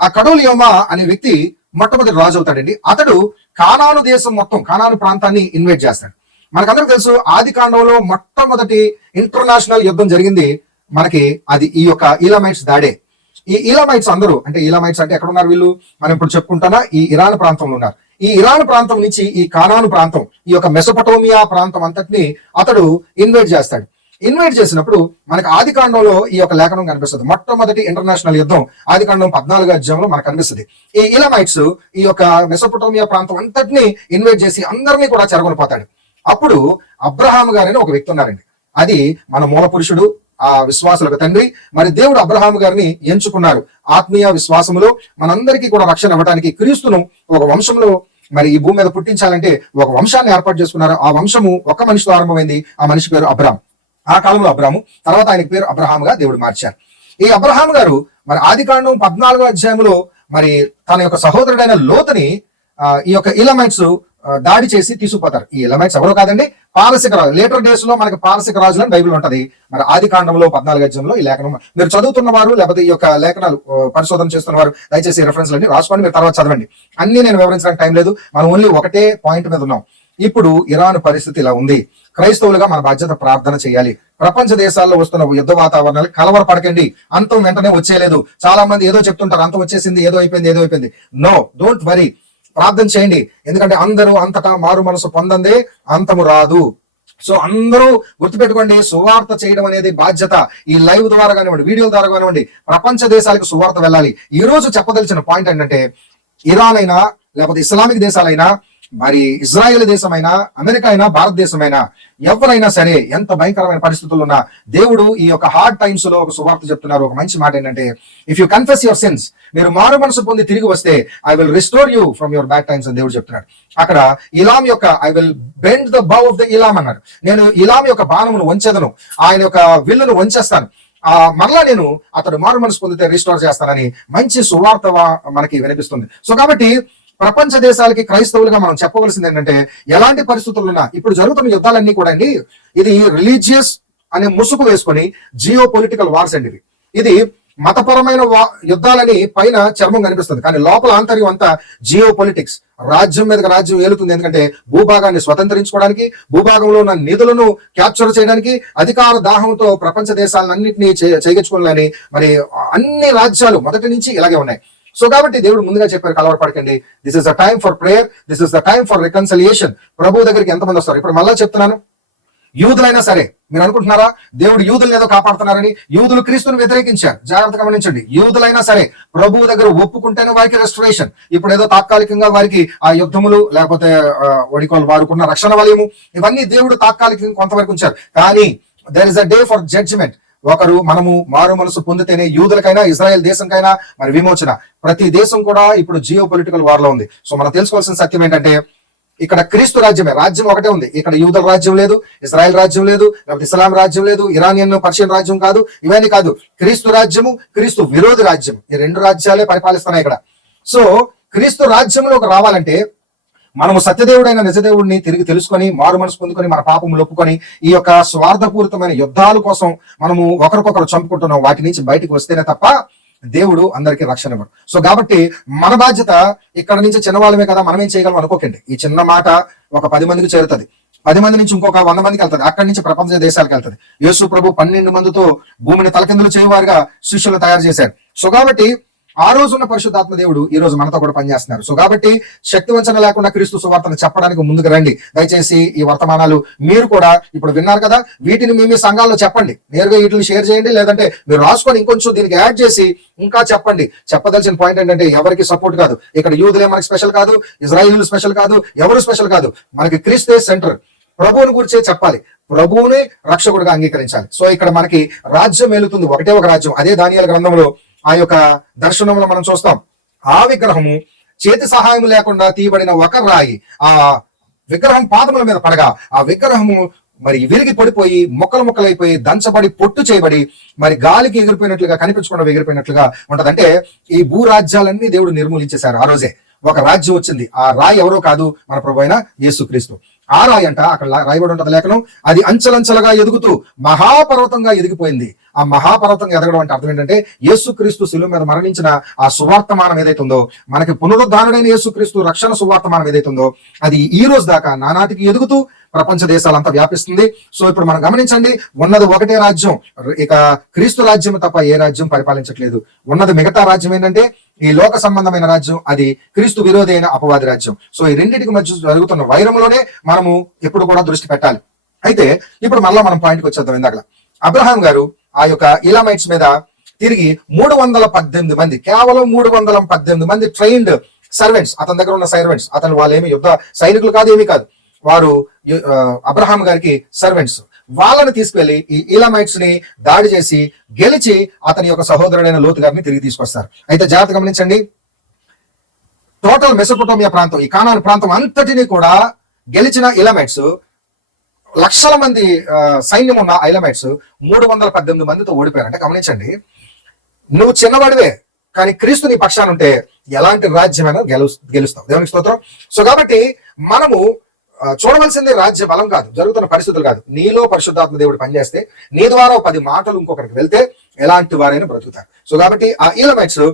ఆ కడోలియామా అనే వ్యక్తి మొట్టమొదటి రాజు అవుతాడండి. అతడు కానాను దేశం మొత్తం, కానాను ప్రాంతాన్ని ఇన్వైట్ చేస్తాడు. మనకందరికి తెలుసు ఆది కాండంలో మొట్టమొదటి ఇంటర్నేషనల్ యుద్ధం జరిగింది మనకి, అది ఈ యొక్క ఈలామైట్స్ దాడే. ఈ ఈలామైట్స్ అందరూ, అంటే ఈలామైట్స్ అంటే ఎక్కడ ఉన్నారు వీళ్ళు, మనం ఇప్పుడు చెప్పుకుంటున్నా ఈ ఇరాన్ ప్రాంతంలో ఉన్నారు. ఈ ఇరాన్ ప్రాంతం నుంచి ఈ కానాను ప్రాంతం, ఈ యొక్క మెసొపటోమియా ప్రాంతం అంతటిని అతడు ఇన్వైట్ చేస్తాడు. ఇన్వైట్ చేసినప్పుడు మనకు ఆది కాండంలో ఈ యొక్క లేఖనం కనిపిస్తుంది. మొట్టమొదటి ఇంటర్నేషనల్ యుద్ధం ఆది కాండం 14వ అధ్యాయంలో మనకు కనిపిస్తుంది. ఈ ఈలామైట్స్ ఈ యొక్క మెసొపటోమియా ప్రాంతం అంతటిని ఇన్వైట్ చేసి అందరినీ కూడా చెరగొనిపోతాడు. అప్పుడు అబ్రహాం గారని ఒక వ్యక్తి ఉన్నారండి. అది మన మూల పురుషుడు, ఆ విశ్వాసులకు తండ్రి. మరి దేవుడు అబ్రహాం గారిని ఎంచుకున్నారు. ఆత్మీయ విశ్వాసములో మనందరికీ కూడా రక్షణ ఇవ్వడానికి క్రీస్తును ఒక వంశంలో మరి ఈ భూమి మీద పుట్టించాలంటే ఒక వంశాన్ని ఏర్పాటు చేసుకున్నారు. ఆ వంశము ఒక మనిషితో ఆరంభమైంది. ఆ మనిషి పేరు అబ్రాం. ఆ కాలంలో అబ్రాము, తర్వాత ఆయనకి పేరు అబ్రహాముగా దేవుడు మార్చారు. ఈ అబ్రహాం గారు మరి ఆది కాండం 14వ అధ్యాయంలో మరి తన యొక్క సహోదరుడైన లోతుని ఈ యొక్క ఈలామైట్స్ దాడి చేసి తీసుకుపోతారు. ఈ ఈలామైట్స్ ఎవరో కాదండి, పారసిక రాజు. లేటర్ డేస్ లో మనకి పారసిక రాజులని బైబిల్ ఉంటది. మరి ఆది కాండంలో 14వ అధ్యాయంలో ఈ లేఖనం మీరు చదువుతున్న వారు, లేకపోతే ఈ యొక్క లేఖనాలు పరిశోధన చేస్తున్న వారు దయచేసి రెఫరెన్స్ అన్ని రాసుకోండి, మీరు తర్వాత చదవండి. అన్ని నేను వివరించడానికి టైం లేదు, మనం ఓన్లీ ఒకటే పాయింట్ మీద ఉన్నాం. ఇప్పుడు ఇరాన్ పరిస్థితి ఇలా ఉంది. క్రైస్తవులుగా మన బాధ్యత ప్రార్థన చేయాలి. ప్రపంచ దేశాల్లో వస్తున్న యుద్ధ వాతావరణాలు కలవరపడకండి. అంతం వెంటనే వచ్చేయలేదు. చాలా మంది ఏదో చెప్తుంటారు, అంతం వచ్చేసింది, ఏదో అయిపోయింది. నో, డోంట్ వరీ, ప్రార్థన చేయండి. ఎందుకంటే అందరూ అంతటా మారు మనసు పొందందే అంతము రాదు. సో అందరూ గుర్తుపెట్టుకోండి, సువార్త చేయడం అనేది బాధ్యత. ఈ లైవ్ ద్వారా కానివ్వండి, వీడియో ద్వారా కానివ్వండి, ప్రపంచ దేశాలకు సువార్త వెళ్ళాలి. ఈ రోజు చెప్పదలిచిన పాయింట్ ఏంటంటే, ఇరాన్ అయినా లేకపోతే ఇస్లామిక్ దేశాలైనా మరి ఇజ్రాయెల్ దేశమైనా, అమెరికా అయినా, భారతదేశమైనా, ఎవరైనా సరే ఎంత భయంకరమైన పరిస్థితుల్లో ఉన్నా దేవుడు ఈ యొక్క హార్డ్ టైమ్స్ లో ఒక సువార్త చెప్తున్నారు. ఒక మంచి మాట ఏంటంటే, if you confess your sins, మీరు మారు మనసు పొంది తిరిగి వస్తే I will restore you from your bad times అని దేవుడు చెప్తున్నాడు. అక్కడ ఇలాం యొక్క I will bend the bow of the Elam అన్నాడు. నేను ఇలాం యొక్క బాణమును వంచెదను, ఆయన యొక్క విల్లును వంచేస్తాను, మరలా నేను అతడు మారు మనసు పొందితే రిస్టోర్ చేస్తానని మంచి సువార్త మనకి వినిపిస్తుంది. సో కాబట్టి ప్రపంచ దేశాలకి క్రైస్తవులుగా మనం చెప్పవలసింది ఏంటంటే, ఎలాంటి పరిస్థితులు ఉన్నా ఇప్పుడు జరుగుతున్న యుద్ధాలన్నీ కూడా అండి, ఇది రిలీజియస్ అనే ముసుగు వేసుకొని జియో పొలిటికల్ వార్స్ అండి. ఇది మతపరమైన యుద్ధాలని పైన చర్మం కనిపిస్తుంది, కానీ లోపల ఆంతర్యం అంతా జియో పొలిటిక్స్. రాజ్యం మీదకి రాజ్యం ఏలుతుంది. ఎందుకంటే భూభాగాన్ని స్వతంత్రించుకోవడానికి, భూభాగంలో ఉన్న నిధులను క్యాప్చర్ చేయడానికి, అధికార దాహంతో ప్రపంచ దేశాలన్నింటినీ చేయించుకోవాలని మరి అన్ని రాజ్యాలు మొదటి నుంచి ఇలాగే ఉన్నాయి. సో కాబట్టి దేవుడు ముందుగా చెప్పారు, కలవరపడకండి, this is the time for prayer, this is the time for reconciliation. ప్రభు దగ్గరికి ఎంతమంది వస్తారు? ఇప్పుడు మళ్ళా చెప్తున్నాను, యూదులైనా సరే, మీరు అనుకుంటున్నారా దేవుడు యూదులు ఏదో కాపాడుతున్నారని? యూదులు క్రీస్తుని వ్యతిరేకించారు, జాగ్రత్తగా గమనించండి. యూదులైనా సరే ప్రభువు దగ్గర ఒప్పుకుంటేనే వారికి రెస్టరేషన్. ఇప్పుడు ఏదో తాత్కాలికంగా వారికి ఆ యుద్ధములు, లేకపోతే వడికోలు వారుకున్న రక్షణ వలయము, ఇవన్నీ దేవుడు తాత్కాలికంగా కొంతవరకు ఉంచారు. కానీ there is a day for judgment. మనము మారు మనసు పొందితేనే యూదులకైనా, ఇజ్రాయెల్ దేశంకైనా మరి విమోచన. ప్రతి దేశం కూడా ఇప్పుడు జియో పొలిటికల్ వార్ లో ఉంది. సో మనం తెలుసుకోవాల్సిన సత్యం ఏంటంటే, ఇక్కడ క్రీస్తు రాజ్యమే, రాజ్యం ఒకటే ఉంది. ఇక్కడ యూదుల రాజ్యం లేదు, ఇజ్రాయెల్ రాజ్యం లేదు, లేకపోతే ఇస్లాం రాజ్యం లేదు, ఇరానియన్ పర్షియన్ రాజ్యం కాదు, ఇవన్నీ కాదు. క్రీస్తు రాజ్యము, క్రీస్తు విరోధి రాజ్యం, ఈ రెండు రాజ్యాలే పరిపాలిస్తున్నాయి ఇక్కడ. సో క్రీస్తు రాజ్యంలోకి రావాలంటే మనము సత్యదేవుడైన నిజదేవుడిని తిరిగి తెలుసుకొని, మారు మనసు పొందుకొని, మన పాపములు ఒప్పుకొని, ఈ యొక్క స్వార్థపూరితమైన యుద్ధాల కోసం మనము ఒకరికొకరు చంపుకుంటున్నాం, వాటి నుంచి బయటకు వస్తేనే తప్ప దేవుడు అందరికీ రక్షణ ఇవ్వడు. సో కాబట్టి మన బాధ్యత, ఇక్కడ నుంచి చిన్నవాళ్ళమే కదా మనం ఏం చేయగలం అనుకోకండి. ఈ చిన్న మాట ఒక 10 మందికి చేరుతుంది, 10 మంది నుంచి ఇంకొక 100 మందికి వెళ్తుంది, అక్కడి నుంచి ప్రపంచ దేశాలకు వెళ్తుంది. యేసు ప్రభు 12 మందితో భూమిని తలకిందులు చేయవారుగా శిష్యులు తయారు చేశారు. సో కాబట్టి ఆ రోజున్న పరిశుద్ధాత్మ దేవుడు ఈ రోజు మనతో కూడా పనిచేస్తున్నారు. సో కాబట్టి శక్తి వంచన లేకుండా క్రీస్తు సువార్తను చెప్పడానికి ముందుకు రండి. దయచేసి ఈ వర్తమానాలు మీరు కూడా ఇప్పుడు విన్నారు కదా, వీటిని మీ సంఘాల్లో చెప్పండి, నేరుగా వీటిని షేర్ చేయండి, లేదంటే మీరు రాసుకొని ఇంకొంచెం దీనికి యాడ్ చేసి ఇంకా చెప్పండి. చెప్పదలసిన పాయింట్ ఏంటంటే, ఎవరికి సపోర్ట్ కాదు. ఇక్కడ యూదులే మనకి స్పెషల్ కాదు, ఇజ్రాయిల్ స్పెషల్ కాదు, ఎవరు స్పెషల్ కాదు. మనకి క్రీస్తే సెంటర్. ప్రభువుని గురించే చెప్పాలి, ప్రభువుని రక్షకుడిగా అంగీకరించాలి. సో ఇక్కడ మనకి రాజ్యం ఏలుతుంది, ఒకటే ఒక రాజ్యం. అదే దానియేలు గ్రంథంలో ఆ యొక్క దర్శనంలో మనం చూస్తాం. ఆ విగ్రహము చేతి సహాయం లేకుండా తీయబడిన ఒక రాయి ఆ విగ్రహం పాదముల మీద పడగా, ఆ విగ్రహము మరి విరిగి పడిపోయి ముక్కలైపోయి దంచబడి పొట్టు చేయబడి మరి గాలికి ఎగిరిపోయినట్లుగా, కనిపించకుండా ఎగిరిపోయినట్లుగా ఉంటది. అంటే ఈ భూరాజ్యాలన్నీ దేవుడు నిర్మూలించేశారు. ఆ రోజే ఒక రాజ్యం వచ్చింది. ఆ రాయి ఎవరో కాదు, మన ప్రభు అయిన యేసుక్రీస్తు. ఆ రాయి అంట, అక్కడ రాయబడి ఉంటది లేఖనం, అది అంచెలంచెలుగా ఎదుగుతూ మహాపర్వతంగా ఎదిగిపోయింది. ఆ మహాపర్వతంగా ఎదగడం అంటే అర్థం ఏంటంటే, యేసుక్రీస్తు శిలువ మీద మరణించిన ఆ సువార్తమానం ఏదైతే ఉందో, మనకి పునరుద్ధారుడైన యేసుక్రీస్తు రక్షణ సువార్తమానం ఏదైతే ఉందో, అది ఈ రోజు దాకా నానాటికి ఎదుగుతూ ప్రపంచ దేశాలంతా వ్యాపిస్తుంది. సో ఇప్పుడు మనం గమనించండి, ఉన్నది ఒకటే రాజ్యం. ఇక క్రీస్తు రాజ్యం తప్ప ఏ రాజ్యం పరిపాలించట్లేదు. ఉన్నది మిగతా రాజ్యం ఏంటంటే ఈ లోక సంబంధమైన రాజ్యం, అది క్రీస్తు విరోధి అయిన అపవాది రాజ్యం. సో ఈ రెండింటికి మధ్య జరుగుతున్న వైరంలోనే మనము ఎప్పుడు కూడా దృష్టి పెట్టాలి. అయితే ఇప్పుడు మళ్ళా మనం పాయింట్కి వచ్చేద్దాం. ఇందాక అబ్రహాం గారు ఆ యొక్క ఇలామైట్స్ మీద తిరిగి 318 మంది, కేవలం 318 మంది ట్రైన్డ్ సర్వెంట్స్, అతని దగ్గర ఉన్న సర్వెంట్స్, వాళ్ళు ఏమి యుద్ధ సైనికులు కాదు, ఏమీ కాదు, వారు అబ్రహాం గారికి సర్వెంట్స్. వాళ్ళని తీసుకువెళ్లి ఈ ఈలామైట్స్ ని దాడి చేసి గెలిచి అతని యొక్క సహోదరుడైన లోతు గారిని తిరిగి తీసుకొస్తారు. అయితే జాగ్రత్త గమనించండి, టోటల్ మెసొపొటేమియా ప్రాంతం, ఈ కానాన్ ప్రాంతం అంతటిని కూడా గెలిచిన ఈలామైట్స్, లక్షల మంది సైన్యం ఉన్న ఐలామైట్స్ 318 మందితో ఓడిపోయారు. అంటే గమనించండి, నువ్వు చిన్నవాడివే కానీ క్రీస్తు నీ పక్షాన ఉంటే ఎలాంటి రాజ్యమైనా గెలుస్తావు. దేవునికి స్తోత్రం. సో కాబట్టి మనము చూడవలసింది రాజ్య బలం కాదు, జరుగుతున్న పరిస్థితులు కాదు. నీలో పరిశుద్ధాత్మ దేవుడు పనిచేస్తే, నీ ద్వారా 10 మాటలు ఇంకొకరికి వెళ్తే ఎలాంటి వారైనా బ్రతుకుతారు. సో కాబట్టి ఆ ఈలమైట్స్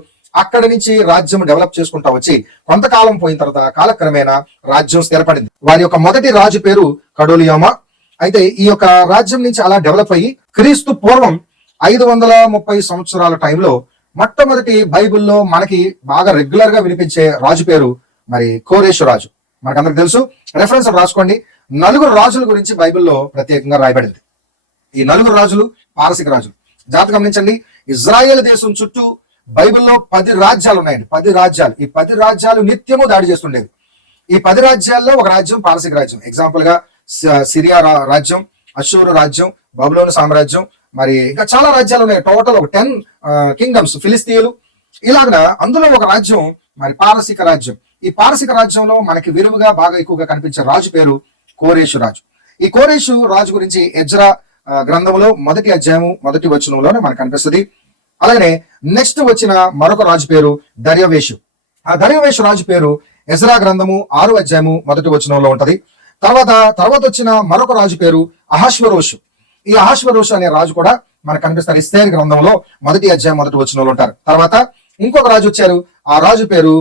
అక్కడి నుంచి రాజ్యం డెవలప్ చేసుకుంటా వచ్చి కొంతకాలం పోయిన తర్వాత కాలక్రమేణా రాజ్యం స్థిరపడింది. వారి యొక్క మొదటి రాజు పేరు కడోలియోమా. అయితే ఈ యొక్క రాజ్యం నుంచి అలా డెవలప్ అయ్యి క్రీస్తు పూర్వం 530 సంవత్సరాల టైంలో మొట్టమొదటి బైబిల్లో మనకి బాగా రెగ్యులర్ గా వినిపించే రాజు పేరు మరి కోరేషు రాజు. మనకందరికి తెలుసు, రెఫరెన్స్ రాసుకోండి. 4 రాజుల గురించి బైబిల్లో ప్రత్యేకంగా రాయబడింది. ఈ 4 రాజులు పారసిక రాజులు. జాగ్రత్తగా గమనించండి, ఇజ్రాయేల్ దేశం చుట్టూ బైబిల్లో 10 రాజ్యాలు ఉన్నాయండి. 10 రాజ్యాలు. ఈ 10 రాజ్యాలు నిత్యము దాడి చేస్తుండేవి. ఈ 10 రాజ్యాల్లో ఒక రాజ్యం పారసిక రాజ్యం. ఎగ్జాంపుల్ గా సిరియా రాజ్యం, అషూరు రాజ్యం, బబులోను సామ్రాజ్యం, మరి ఇంకా చాలా రాజ్యాలు ఉన్నాయి. టోటల్ ఒక 10 కింగ్డమ్స్. ఫిలిస్తీన్లు ఇలాగ అందులో ఒక రాజ్యం మరి పారసిక రాజ్యం. ఈ పారసిక రాజ్యంలో మనకి విరువుగా బాగా ఎక్కువగా కనిపించే రాజు పేరు కోరేషు రాజు. ఈ కోరేషు రాజు గురించి ఎజ్రా గ్రంథంలో 1వ అధ్యాయము 1వ వచనంలోనే మనకు కనిపిస్తుంది. అలాగే నెక్స్ట్ వచ్చిన మరొక రాజు పేరు దర్యావేషు. ఆ దర్యావేషు రాజు పేరు ఎజ్రా గ్రంథము 6వ అధ్యాయము 1వ వచనంలో ఉంటది. తర్వాత వచ్చిన మరొక రాజు పేరు అహష్వరోషు. ఈ అహష్వరోషు అనే రాజు కూడా మనకు కనిపిస్తారు ఎస్తేర్ గ్రంథంలో 1వ అధ్యాయం 1వ వచనంలో ఉంటారు. తర్వాత ఇంకొక రాజు వచ్చారు. ఆ రాజు పేరు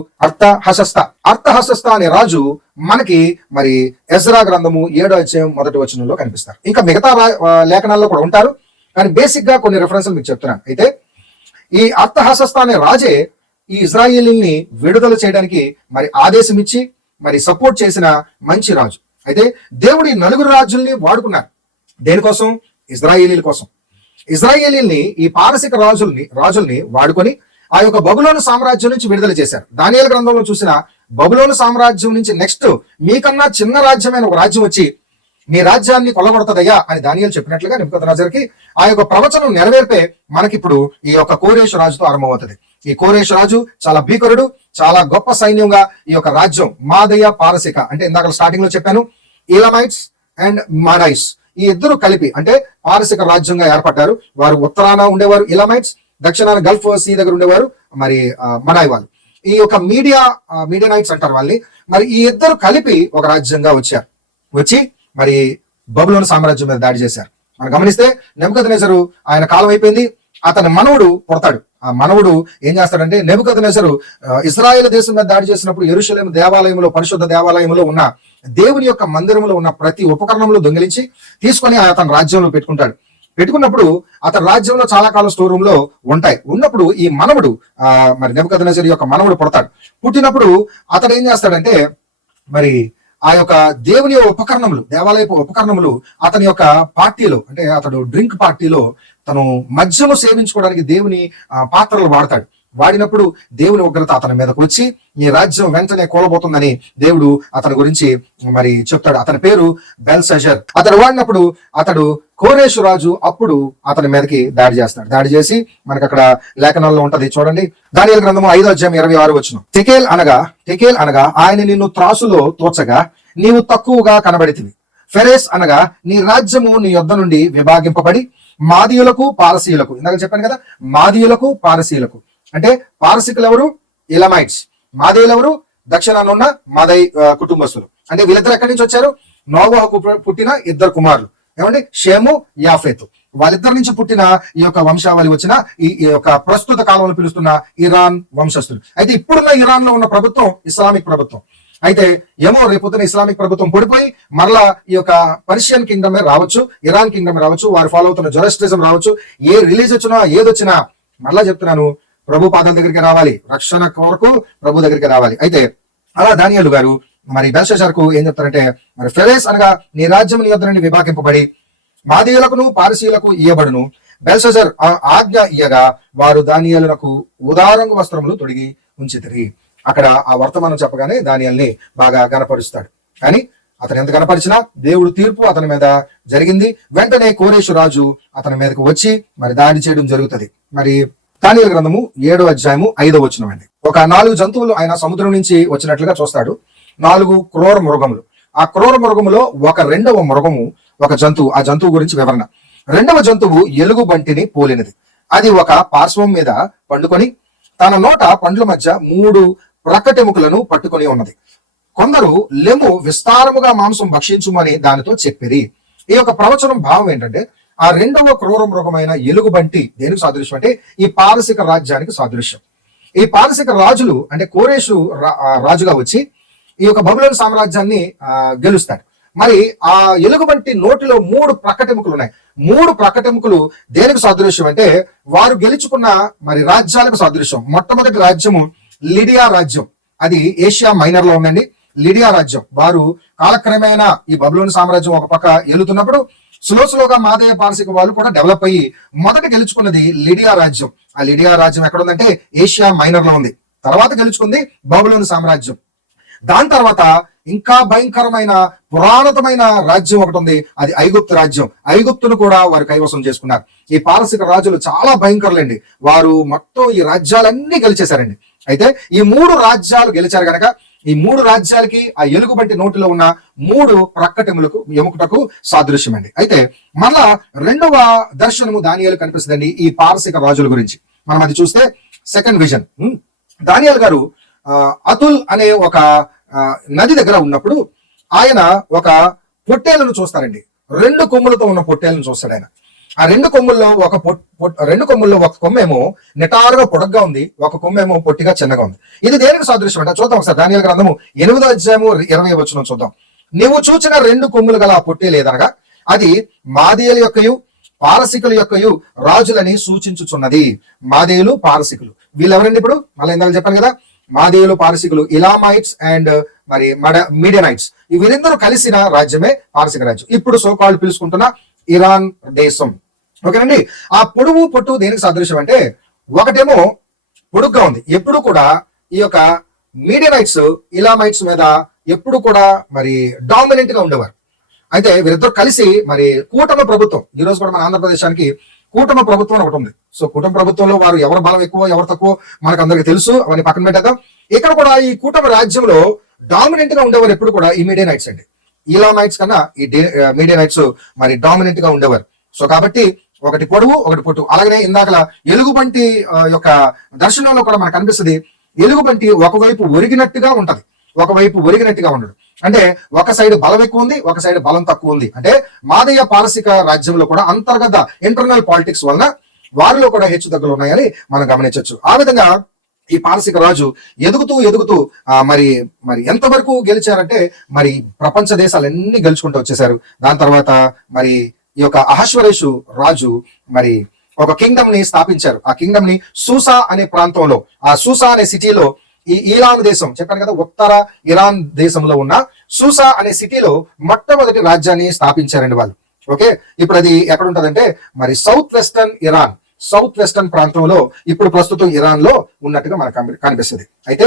అర్థహసస్త అనే రాజు మనకి మరి ఎజ్రా గ్రంథము 7వ అధ్యాయం 1వ వచనంలో కనిపిస్తారు. ఇంకా మిగతా లేఖనాల్లో కూడా ఉంటారు, కానీ బేసిక్ గా కొన్ని రెఫరెన్స్లు మీకు చెప్తున్నాను. అయితే ఈ అర్థహసస్త అనే రాజే ఈ ఇజ్రాయేలీల్ని విడుదల చేయడానికి మరి ఆదేశం ఇచ్చి మరి సపోర్ట్ చేసిన మంచి రాజు. అయితే దేవుడి 4 రాజుల్ని వాడుకున్నారు. దేనికోసం? ఇజ్రాయేలీల కోసం. ఇజ్రాయేలీల్ని ఈ పారసిక రాజుల్ని వాడుకొని ఆ యొక్క బబులోను సామ్రాజ్యం నుంచి విడుదల చేశారు. దానియేలు గ్రంథంలో చూసిన బబులోను సామ్రాజ్యం నుంచి నెక్స్ట్ మీకన్నా చిన్న రాజ్యమైన ఒక రాజ్యం వచ్చి మీ రాజ్యాన్ని కొల్లగొడతదయ్యా అని దానియేలు చెప్పినట్లుగా నెబుకద్నెజరుకి ఆ యొక్క ప్రవచనం నెరవేర్పే మనకిప్పుడు ఈ యొక్క కోరేషు రాజుతో ఆరంభమవుతుంది. ఈ కోరేషు రాజు చాలా భీకరుడు, చాలా గొప్ప సైన్యంగా ఈ యొక్క రాజ్యం మాదయ పారసిక అంటే ఇందాక స్టార్టింగ్ లో చెప్పాను, ఈలమైట్స్ అండ్ మాడైస్ ఈ ఇద్దరు కలిపి అంటే పారసిక రాజ్యంగా ఏర్పడ్డారు. వారు ఉత్తరాన ఉండేవారు ఇలమైట్స్, దక్షిణాన గల్ఫ్ సీ దగ్గర ఉండేవారు మరి మడాయి వాళ్ళు. ఈ యొక్క మీడియానైట్స్ అంటారు వాళ్ళని. మరి ఈ ఇద్దరు కలిపి ఒక రాజ్యంగా వచ్చి మరి బబులోను సామ్రాజ్యం మీద దాడి చేశారు. మనం గమనిస్తే నెబుకద్నెజరు ఆయన కాలం అయిపోయింది, అతని మనవుడు పుడతాడు. ఆ మనవుడు ఏం చేస్తాడంటే నెబుకద్నెజరు ఇశ్రాయేలు దేశం మీద దాడి చేసినప్పుడు యెరూషలేము దేవాలయంలో పరిశుద్ధ దేవాలయంలో ఉన్న దేవుని యొక్క మందిరంలో ఉన్న ప్రతి ఉపకరణంలో దొంగిలించి తీసుకొని అతని రాజ్యంలో పెట్టుకున్నప్పుడు అతని రాజ్యంలో చాలా కాలం స్టోర్ రూమ్ లో ఉంటాయి. ఉన్నప్పుడు ఈ మనవుడు మరి నెబుకద్నెజరు యొక్క మనవుడు పుడతాడు. పుట్టినప్పుడు అతడు ఏం చేస్తాడంటే మరి ఆ యొక్క దేవుని ఉపకరణములు, దేవాలయపు ఉపకరణములు అతని యొక్క పార్టీలో అంటే అతడు డ్రింక్ పార్టీలో తను మద్యము సేవించుకోవడానికి దేవుని పాత్రలు వాడినప్పుడు దేవుని ఉగ్రత అతని మీదకు వచ్చి ఈ రాజ్యం వెంటనే కూలబోతుందని దేవుడు అతని గురించి మరి చెప్తాడు. అతని పేరు బెల్షజర్. అతడు వాడినప్పుడు అతడు కోరేషు రాజు అప్పుడు అతని మీదకి దాడి చేస్తాడు. దాడి చేసి మనకి అక్కడ లేఖనాల్లో ఉంటది చూడండి. దానియేలు గ్రంథము 5వ అధ్యాయం 26వ వచనం. టెకేల్ అనగా ఆయన నిన్ను త్రాసులో తోచగా నీవు తక్కువగా కనబడితివి. ఫెరేస్ అనగా నీ రాజ్యము నీ యొద్ద నుండి విభాగింపబడి మాదీయులకు పారసీయులకు, ఇందాక చెప్పాను కదా, మాదీయులకు పారసీయులకు అంటే పారసికులు ఎవరు? ఇలమైట్స్. మాదీయులు ఎవరు? దక్షిణాన ఉన్న మాదై కుటుంబస్తులు. అంటే వీళ్ళిద్దరు ఎక్కడి నుంచి వచ్చారు? నోవహుకు పుట్టిన 2 కుమారులు. ఏమండి? షేము, యాఫెతు. వాళ్ళిద్దరి నుంచి పుట్టిన ఈ యొక్క వంశావళి వచ్చిన ఈ యొక్క ప్రస్తుత కాలంలో పిలుస్తున్న ఇరాన్ వంశస్థులు. అయితే ఇప్పుడున్న ఇరాన్ లో ఉన్న ప్రభుత్వం ఇస్లామిక్ ప్రభుత్వం. అయితే ఏమో రేపొద్దున ఇస్లామిక్ ప్రభుత్వం పడిపోయి మరలా ఈ యొక్క పర్షియన్ కింగ్డమ్ రావచ్చు, ఇరాన్ కింగ్డమ్ రావచ్చు, వారు ఫాలో అవుతున్న జొరాస్ట్రిజం రావచ్చు. ఏ రిలీజ్ వచ్చినా ఏదొచ్చినా మరలా చెప్తున్నాను, ప్రభు పాదాల దగ్గరికి రావాలి, రక్షణ కొరకు ప్రభు దగ్గరికి రావాలి. అయితే అలా దానియేలు గారు మరి బెల్షజర్కు ఏం చెప్తారంటే మరి ఫెరేస్ అనగా నీ రాజ్యం నీ యొద్ద నుండి విభాగింపబడి మాదీయులకును పారసీయులకు ఇయ్యబడును. బెల్షజర్ ఆజ్ఞ ఇయ్యగా వారు దానియేలునకు ఉదారంగు వస్త్రములు తొడిగి ఉంచితిరి. అక్కడ ఆ వర్తమానం చెప్పగానే దానియేలుని బాగా గనపరుస్తాడు. కానీ అతను ఎంత కనపరిచినా దేవుడు తీర్పు అతని మీద జరిగింది. వెంటనే కోరేషు రాజు అతని మీదకు వచ్చి మరి దాడి చేయడం జరుగుతుంది. మరి దానియేలు గ్రంథము 7వ అధ్యాయము 5వ వచనం అండి. ఒక 4 జంతువులు ఆయన సముద్రం నుంచి వచ్చినట్లుగా చూస్తాడు. 4 క్రూర మృగములు. ఆ క్రూర మృగములో ఒక 2వ మృగము ఒక జంతువు. ఆ జంతువు గురించి వివరణ. 2వ జంతువు ఎలుగు బంటిని పోలినది. అది ఒక పార్శ్వం మీద పండుకొని తన నోట పండ్ల మధ్య 3 ప్రక్కటెముకలను పట్టుకొని ఉన్నది. కొందరు లెము విస్తారముగా మాంసం భక్షించుమని దానితో చెప్పిరి. ఈ యొక్క ప్రవచనం భావం ఏంటంటే ఆ 2వ క్రూర మృగమైన ఎలుగుబంటి దేనికి సాదృశ్యం అంటే ఈ పారసిక రాజ్యానికి సాదృశ్యం. ఈ పారసిక రాజులు అంటే కోరేషు రాజుగా వచ్చి ఈ యొక్క బబులోను సామ్రాజ్యాన్ని గెలుస్తాడు. మరి ఆ ఎలుగుబంటి నోటిలో 3 ప్రక్కటెముకలు ఉన్నాయి. 3 ప్రక్కటెముకలు దేనికి సాదృశ్యం అంటే వారు గెలుచుకున్న మరి రాజ్యాలకు సాదృశ్యం. మొట్టమొదటి రాజ్యము లిడియా రాజ్యం. అది ఏషియా మైనర్ లో ఉందండి. లిడియా రాజ్యం వారు కాలక్రమేణా ఈ బబులోను సామ్రాజ్యం ఒక పక్క ఏలుతున్నప్పుడు స్లోగా మాదయ పారసిక వాళ్ళు కూడా డెవలప్ అయ్యి మొదట గెలుచుకున్నది లిడియా రాజ్యం. ఆ లిడియా రాజ్యం ఎక్కడ ఉందంటే ఏషియా మైనర్ లో ఉంది. తర్వాత గెలుచుకుంది బబులోను సామ్రాజ్యం. దాని తర్వాత ఇంకా భయంకరమైన పురాణతమైన రాజ్యం ఒకటి ఉంది, అది ఐగుప్తు రాజ్యం. ఐగుప్తును కూడా వారు కైవసం చేసుకున్నారు. ఈ పారసిక రాజులు చాలా భయంకరులండి. వారు మొత్తం ఈ రాజ్యాలన్నీ గెలిచేశారండి. అయితే ఈ 3 రాజ్యాలు గెలిచారు గనక ఈ 3 రాజ్యాలకి ఆ ఎలుగుబంటి నోటిలో ఉన్న 3 ప్రక్కటెములకు ఎముకటకు సాదృశ్యం అండి. అయితే మళ్ళా 2వ దర్శనము దానియేలు కనిపిస్తుందండి ఈ పారసిక రాజుల గురించి. మనం అది చూస్తే సెకండ్ విజన్. దానియేలు గారు అతుల్ అనే ఒక నది దగ్గర ఉన్నప్పుడు ఆయన ఒక పొట్టేలను చూస్తారండి. 2 కొమ్ములతో ఉన్న పొట్టేలను చూస్తాడు ఆయన. ఆ 2 కొమ్ముల్లో ఒక కొమ్మేమో నిటారుగా పొడగ్గా ఉంది, ఒక కొమ్మేమో పొట్టిగా చిన్నగా ఉంది. ఇది దేనికి సాదృశ్యం అంటే చూద్దాం ఒకసారి. దానియేలు గ్రంథము 8వ అధ్యాయము 20వ వచనం చూద్దాం. నీవు చూచిన 2 కొమ్ములు గల ఆ పొట్టే లేదనగా అది మాదీయుల యొక్కయు పారసికుల యొక్కయు రాజులని సూచించుచున్నది. మాదీయులు పారసికులు వీళ్ళెవరండి? ఇప్పుడు మళ్ళీ ఇందాక చెప్పాను కదా, మాదీయులు పారసికులు, ఇలామైట్స్ అండ్ మరి మీడియనైట్స్, వీళ్ళందరూ కలిసిన రాజ్యమే పారసిక రాజ్యం. ఇప్పుడు సోకాళ్ళు పిలుచుకుంటున్న ఇరాన్ దేశం. ఓకేనండి. ఆ పొడుగు పొట్టు దేనికి సాదృశ్యం అంటే ఒకటేమో పొడుగ్గా ఉంది. ఎప్పుడు కూడా ఈ యొక్క మీడియనైట్స్ ఇలామైట్స్ మీద ఎప్పుడు కూడా మరి డామినెంట్ గా ఉండేవారు. అయితే వీరిద్దరు కలిసి మరి కూటమి ప్రభుత్వం, ఈ రోజు కూడా మన ఆంధ్రప్రదేశానికి కూటమి ప్రభుత్వం ఒకటి ఉంది. సో కూటమి ప్రభుత్వంలో వారు ఎవరు బలం ఎక్కువ ఎవరు తక్కువ మనకు అందరికి తెలుసు, అవన్నీ పక్కన పెట్టేద్దాం. ఇక్కడ కూడా ఈ కూటమి రాజ్యంలో డామినెంట్ గా ఉండేవారు ఎప్పుడు కూడా ఈ మీడియనైట్స్ అండి. ఇలామైట్స్ కన్నా ఈ మీడియనైట్స్ మరి డామినెంట్ గా ఉండేవారు. సో కాబట్టి ఒకటి పొడవు ఒకటి పొట్టు. అలాగనే ఇందాకల ఎలుగుబంటి యొక్క దర్శనంలో కూడా మనకు కనిపిస్తుంది, ఎలుగుబంటి ఒకవైపు ఒరిగినట్టుగా ఉంటది, ఒకవైపు ఒరిగినట్టుగా ఉండడు. అంటే ఒక సైడ్ బలం ఎక్కువ ఉంది, ఒక సైడ్ బలం తక్కువ ఉంది. అంటే మాదయ్య పారసిక రాజ్యంలో కూడా అంతర్గత ఇంటర్నల్ పాలిటిక్స్ వలన వారిలో కూడా హెచ్చు తగ్గులు ఉన్నాయని మనం గమనించవచ్చు. ఆ విధంగా ఈ పారసిక రాజు ఎదుగుతూ మరి ఎంతవరకు గెలిచారంటే మరి ప్రపంచ దేశాలన్నీ గెలుచుకుంటూ వచ్చేసారు. దాని తర్వాత మరి ఈ యొక్క అహశ్వరేషు రాజు మరి ఒక కింగ్డమ్ ని స్థాపించారు. ఆ కింగ్డమ్ ని సూసా అనే ప్రాంతంలో, ఆ సూసా అనే సిటీలో, ఈ ఇరాన్ దేశం చెప్పాను కదా, ఉత్తర ఇరాన్ దేశంలో ఉన్న సూసా అనే సిటీలో మొట్టమొదటి రాజ్యాన్ని స్థాపించారండి వాళ్ళు. ఓకే, ఇప్పుడు అది ఎక్కడ ఉంటదంటే మరి సౌత్ వెస్టర్న్ ప్రాంతంలో ఇప్పుడు ప్రస్తుతం ఇరాన్ లో ఉన్నట్టుగా మనకు కనిపిస్తుంది. అయితే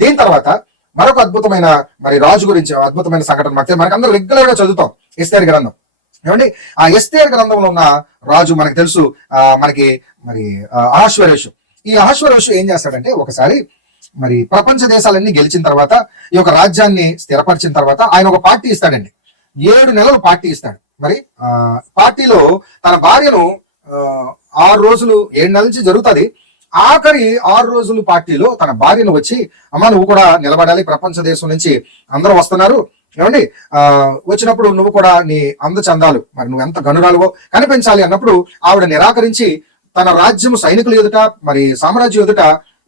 దీని తర్వాత మరొక అద్భుతమైన మరి రాజు గురించి అద్భుతమైన సంఘటన మనకందరూ రెగ్యులర్ గా చదువుతాం, ఎస్తేర్ గ్రంథం. ఏమండి, ఆ ఎస్తేర్ గ్రంథంలో ఉన్న రాజు మనకు తెలుసు, మనకి మరి అహశ్వరేషు. ఈ అహశ్వరేషు ఏం చేస్తాడంటే ఒకసారి మరి ప్రపంచ దేశాలన్నీ గెలిచిన తర్వాత ఈ యొక్క రాజ్యాన్ని స్థిరపరిచిన తర్వాత ఆయన ఒక పార్టీ ఇస్తాడండి. 7 నెలలు పార్టీ ఇస్తాడు. మరి పార్టీలో తన భార్యను 6 రోజులు 7 నెలల నుంచి జరుగుతుంది. ఆఖరి 6 రోజులు పార్టీలో తన భార్యను వచ్చి, అమ్మ నువ్వు కూడా నిలబడాలి, ప్రపంచ దేశం నుంచి అందరూ వస్తున్నారు, ఏమండి వచ్చినప్పుడు నువ్వు కూడా నీ అందచందాలు మరి నువ్వు ఎంత గనురాలువో కనిపించాలి అన్నప్పుడు ఆవిడ నిరాకరించి తన రాజ్యం సైనికుల ఎదుట మరి సామ్రాజ్యం ఎదుట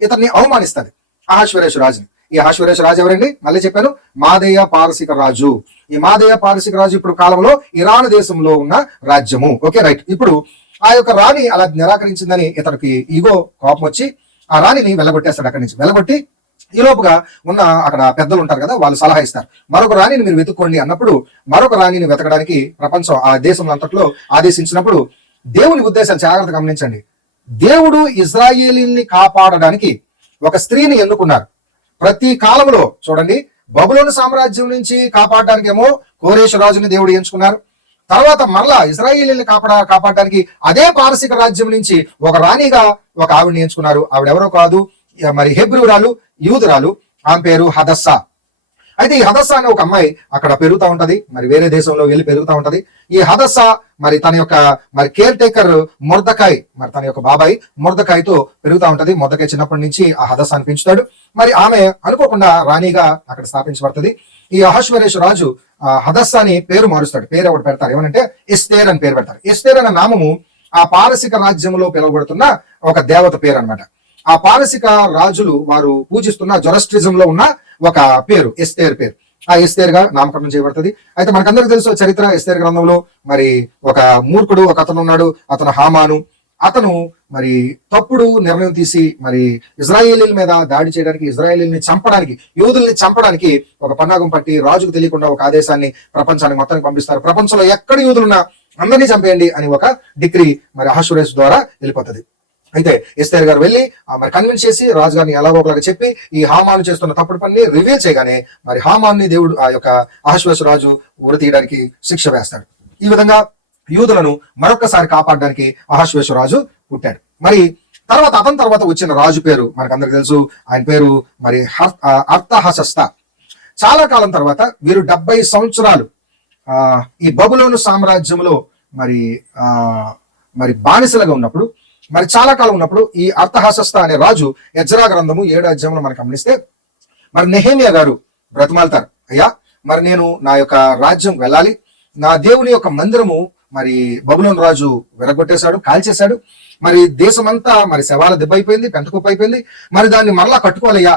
ఇతన్ని అవమానిస్తుంది, అహశ్వరేషు రాజుని. ఈ అహశ్వరేషు రాజు ఎవరండి? మళ్ళీ చెప్పాను, మాదయ్య పారసిక రాజు. ఈ మాదయ్య పారసిక రాజు ఇప్పుడు కాలంలో ఇరాన్ దేశంలో ఉన్న రాజ్యము. Okay right. ఇప్పుడు ఆ యొక్క రాణి అలా నిరాకరించిందని ఇతనికి ఈగో కోపం వచ్చి ఆ రాణిని వెళ్ళగొట్టేస్తాడు. అక్కడి నుంచి వెళ్ళగొట్టి ఈ లోపుగా ఉన్న అక్కడ పెద్దలు ఉంటారు కదా, వాళ్ళు సలహా ఇస్తారు, మరొక రాణిని మీరు వెతుక్కోండి అన్నప్పుడు మరొక రాణిని వెతకడానికి ప్రపంచం ఆ దేశం అంతట్లో ఆదేశించినప్పుడు దేవుని ఉద్దేశాలు జాగ్రత్తగా గమనించండి. దేవుడు ఇజ్రాయేలీల్ని కాపాడడానికి ఒక స్త్రీని ఎన్నుకున్నారు. ప్రతి కాలంలో చూడండి, బబులోను సామ్రాజ్యం నుంచి కాపాడడానికి ఏమో కోరేషు రాజుని దేవుడు ఎంచుకున్నారు. తర్వాత మరలా ఇజ్రాయేలీని కాపాడడానికి అదే పారసిక రాజ్యం నుంచి ఒక రాణిగా ఒక ఆవిడని ఎంచుకున్నారు. ఆవిడెవరో కాదు, మరి హెబ్రూరాలు, యూదురాలు. ఆమె పేరు హదస్సా. అయితే ఈ హదస్సా అనే ఒక అమ్మాయి అక్కడ పెరుగుతూ ఉంటది, మరి వేరే దేశంలో వెళ్ళి పెరుగుతూ ఉంటది. ఈ హదస్సా మరి తన యొక్క మరి కేర్ టేకర్ మొర్దకాయ్, మరి తన యొక్క బాబాయ్ మొర్దకాయ్తో పెరుగుతూ ఉంటది. మొర్దకాయ్ చిన్నప్పటి నుంచి ఆ హదస్సాని పెంచుతాడు. మరి ఆమె అనుకోకుండా రాణిగా అక్కడ స్థాపించబడుతుంది. ఈ అహశ్వరేషు రాజు హదస్సాని పేరు మారుస్తాడు. పేరు ఒకటి పెడతారు, ఏమనంటే ఎస్తేర్ అని పేరు పెడతారు. ఎస్తేర్ అనే నామము ఆ పారసిక రాజ్యంలో పిలువబడుతున్న ఒక దేవత పేరు అన్నమాట. ఆ పారసిక రాజులు వారు పూజిస్తున్న జొరస్ట్రిజం లో ఉన్న ఒక పేరు ఎస్తేర్ పేరు. ఆ ఎస్తేర్ గా నామకరణం చేయబడుతుంది. అయితే మనకందరికీ తెలుసు చరిత్ర, ఎస్తేర్ గ్రంథంలో మరి ఒక మూర్ఖుడు ఒక అతను ఉన్నాడు, అతను హామాను. అతను మరి తప్పుడు నిర్ణయం తీసి మరి ఇజ్రాయేలీల మీద దాడి చేయడానికి, ఇజ్రాయేలీల్ని చంపడానికి, యూదుల్ని చంపడానికి ఒక పన్నాగం పట్టి రాజుకు తెలియకుండా ఒక ఆదేశాన్ని ప్రపంచానికి మొత్తానికి పంపిస్తారు. ప్రపంచంలో ఎక్కడ యూదులున్నా అందరినీ చంపేయండి అని ఒక డిగ్రీ మరి అహశ్వరేషు ద్వారా వెళ్ళిపోతుంది. అయితే ఎస్తేర్ గారు వెళ్ళి మరి కన్విన్స్ చేసి రాజుగారిని ఎలాగో ఒకలాగా చెప్పి ఈ హామాను చేస్తున్న తప్పుడు పని రివీల్ చేయగానే మరి హామాన్ని దేవుడు ఆ యొక్క అహష్వేరోషు రాజు ఉరి తీయడానికి శిక్ష వేస్తాడు. ఈ విధంగా యూదులను మరొకసారి కాపాడడానికి అహష్వేరోషు రాజు పుట్టాడు. మరి అతని తర్వాత వచ్చిన రాజు పేరు మనకు అందరికి తెలుసు. ఆయన పేరు మరి అర్తహషస్త. చాలా కాలం తర్వాత వీరు 70 సంవత్సరాలు ఈ బబులోను సామ్రాజ్యంలో మరి బానిసలుగా ఉన్నప్పుడు, మరి చాలా కాలం ఉన్నప్పుడు ఈ అర్తహషస్త అనే రాజు ఎజ్రా గ్రంథము 7వ అధ్యాయంలో మనకు గమనిస్తే మరి నెహెమియా గారు బ్రతిమాలుతారు, అయ్యా మరి నేను నా యొక్క రాజ్యం వెళ్ళాలి, నా దేవుని యొక్క మందిరము మరి బబులోను రాజు విరగొట్టేశాడు, కాల్చేశాడు, మరి దేశమంతా మరి శవాల దెబ్బ అయిపోయింది, పెంటకుప్ప అయిపోయింది, మరి దాన్ని మరలా కట్టుకోవాలయ్యా,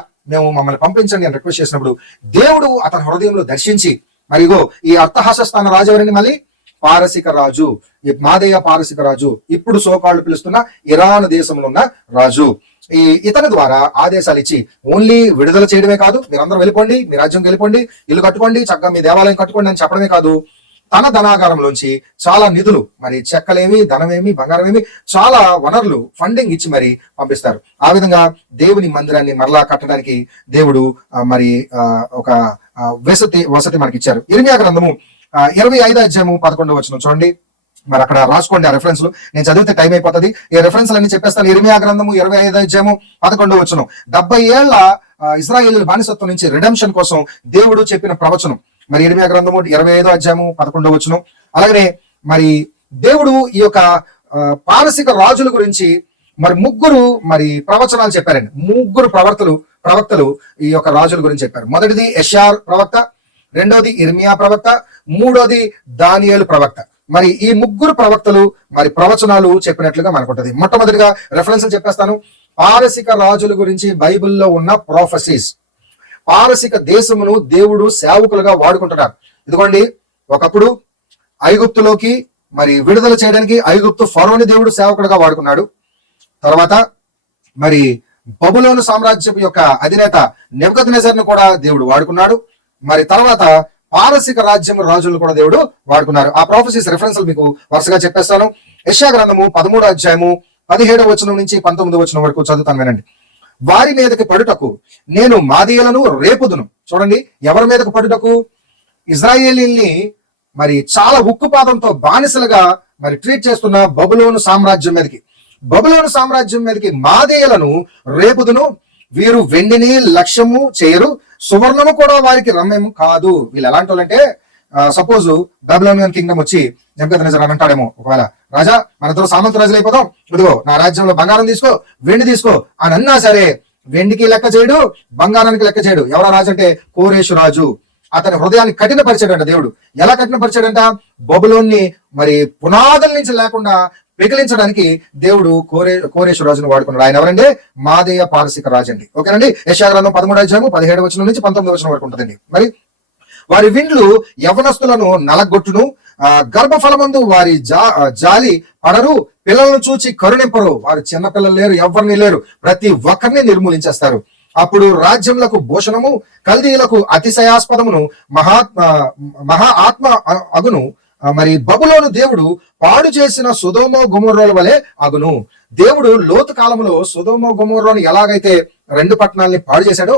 మమ్మల్ని పంపించండి అని రిక్వెస్ట్ చేసినప్పుడు దేవుడు అతని హృదయంలో దర్శించి మరి ఇగో ఈ అర్తహషస్థాన రాజు ఎవరండి, మళ్ళీ పారసిక రాజు, మాదేయ పారసిక రాజు, ఇప్పుడు సోకాళ్ళు పిలుస్తున్న ఇరాన్ దేశంలో ఉన్న రాజు, ఇతని ద్వారా ఆదేశాలు ఇచ్చి ఓన్లీ విడుదల చేయడమే కాదు, మీరందరూ వెళ్ళిపోండి, మీ రాజ్యం వెళ్ళిపోండి, ఇల్లు కట్టుకోండి, చక్కగా మీ దేవాలయం కట్టుకోండి అని చెప్పడమే కాదు, తన ధనాగారంలోంచి చాలా నిధులు, మరి చెక్కలేమి, ధనమేమి, బంగారమేమి, చాలా వనరులు ఫండింగ్ ఇచ్చి మరి పంపిస్తారు. ఆ విధంగా దేవుని మందిరాన్ని మరలా కట్టడానికి దేవుడు మరి ఒక వసతి మనకి ఇచ్చారు. ఇర్మియా గ్రంథము 25వ అధ్యాయము 11వ వచనం చూడండి. మరి అక్కడ రాసుకోండి ఆ రెఫరెన్స్లు, నేను చదివితే టైం అయిపోతుంది. ఈ రెఫరెన్స్లు అన్ని చెప్పేస్తాను. ఇర్మియా గ్రంథము 25వ అధ్యాయము 11వ వచనం 70 ఏళ్ల ఇశ్రాయేలు బానిసత్వం నుంచి రిడెంప్షన్ కోసం దేవుడు చెప్పిన ప్రవచనం. మరి ఇర్మియా గ్రంథము 25వ అధ్యాయము 11వ వచనం. అలాగనే మరి దేవుడు ఈ యొక్క పారసిక రాజుల గురించి మరి ముగ్గురు మరి ప్రవచనాలు చెప్పారండి. ముగ్గురు ప్రవక్తలు ఈ యొక్క రాజుల గురించి చెప్పారు. మొదటిది యెషయా ప్రవక్త, రెండోది ఇర్మియా ప్రవక్త, మూడోది దానియేలు ప్రవక్త. మరి ఈ ముగ్గురు ప్రవక్తలు మరి ప్రవచనాలు చెప్పినట్లుగా మనకు ఉంటుంది. మొట్టమొదటిగా రెఫరెన్స్ చెప్పేస్తాను. పారసిక రాజుల గురించి బైబిల్లో ఉన్న ప్రొఫెసీస్. పారసిక దేశమును దేవుడు సేవకులుగా వాడుకుంటున్నారు. ఇదిగోండి, ఒకప్పుడు ఐగుప్తులోకి మరి విడుదల చేయడానికి ఐగుప్తు ఫరోని దేవుడు సేవకులుగా వాడుకున్నాడు. తర్వాత మరి బబులోను సామ్రాజ్యం యొక్క అధినేత నెబుకద్నెజర్ను కూడా దేవుడు వాడుకున్నాడు. మరి తర్వాత పారసిక రాజ్యం రాజులను కూడా దేవుడు వాడుకున్నారు. ఆ ప్రొఫెసీస్ రెఫరెన్స్లు మీకు వరుసగా చెప్పేస్తాను. యెషయా గ్రంథము 13వ అధ్యాయము 17వ వచనం నుంచి 19వ వచనం వరకు చదువుతాను, వినండి. వారి మీదకి పడుటకు నేను మాదీయులను రేపుదును. చూడండి, ఎవరి మీదకి పడుటకు? ఇజ్రాయేలీల్ని మరి చాలా ఉక్కుపాదంతో బానిసలుగా మరి ట్రీట్ చేస్తున్న బబులోను సామ్రాజ్యం మీదకి మాదీయులను రేపుదును. వీరు వెండిని లక్ష్యము చేయరు, సువర్ణము కూడా వారికి రమ్యము కాదు. వీళ్ళు ఎలాంటి వాళ్ళంటే, సపోజ్ బాబిలోనియన్ కింగ్డమ్ వచ్చి నెబుకద్నెజర్ అని అంటాడేమో, ఒకవేళ రాజా మనతో సామంత రాజులు అయిపోతాం, ఇదిగో నా రాజ్యంలో బంగారం తీసుకో, వెండి తీసుకో అని అన్నా సరే వెండికి లెక్క చేయడు, బంగారానికి లెక్క చేయడు. ఎవరా రాజు అంటే కోరేషు రాజు. అతని హృదయాన్ని కఠినపరిచాడంట దేవుడు. ఎలా కఠినపరిచాడంట? బబులోన్ని మరి పునాదుల నుంచి లేకుండా పిగిలించడానికి దేవుడు కోరేషు రాజును వాడుకున్నాడు. ఆయన ఎవరండి? మాదేయ పారసిక రాజు అండి. ఓకేనండి. యెషయా గ్రంథం 13వ అధ్యాయము 17వ వచనం నుంచి 19వ వచనం వరకు ఉంటుందండి. మరి వారి విండ్లు యవనస్తులను నలగొట్టును, గర్భఫలమందు వారి జాలి పడరు, పిల్లలను చూచి కరుణింపరు. వారు చిన్నపిల్లలు లేరు, ఎవరిని లేరు, ప్రతి ఒక్కరిని నిర్మూలించేస్తారు. అప్పుడు రాజ్యములకు భూషణము, కల్దీయులకు అతిశయాస్పదమును, మహా ఆత్మ అగును. మరి బబులోను దేవుడు పాడు చేసిన సొదొమ గొమొర్రాల వలె అగును. దేవుడు లోతు కాలంలో సొదొమ గొమొర్రాను ఎలాగైతే 2 పట్టణాలని పాడు చేశాడో,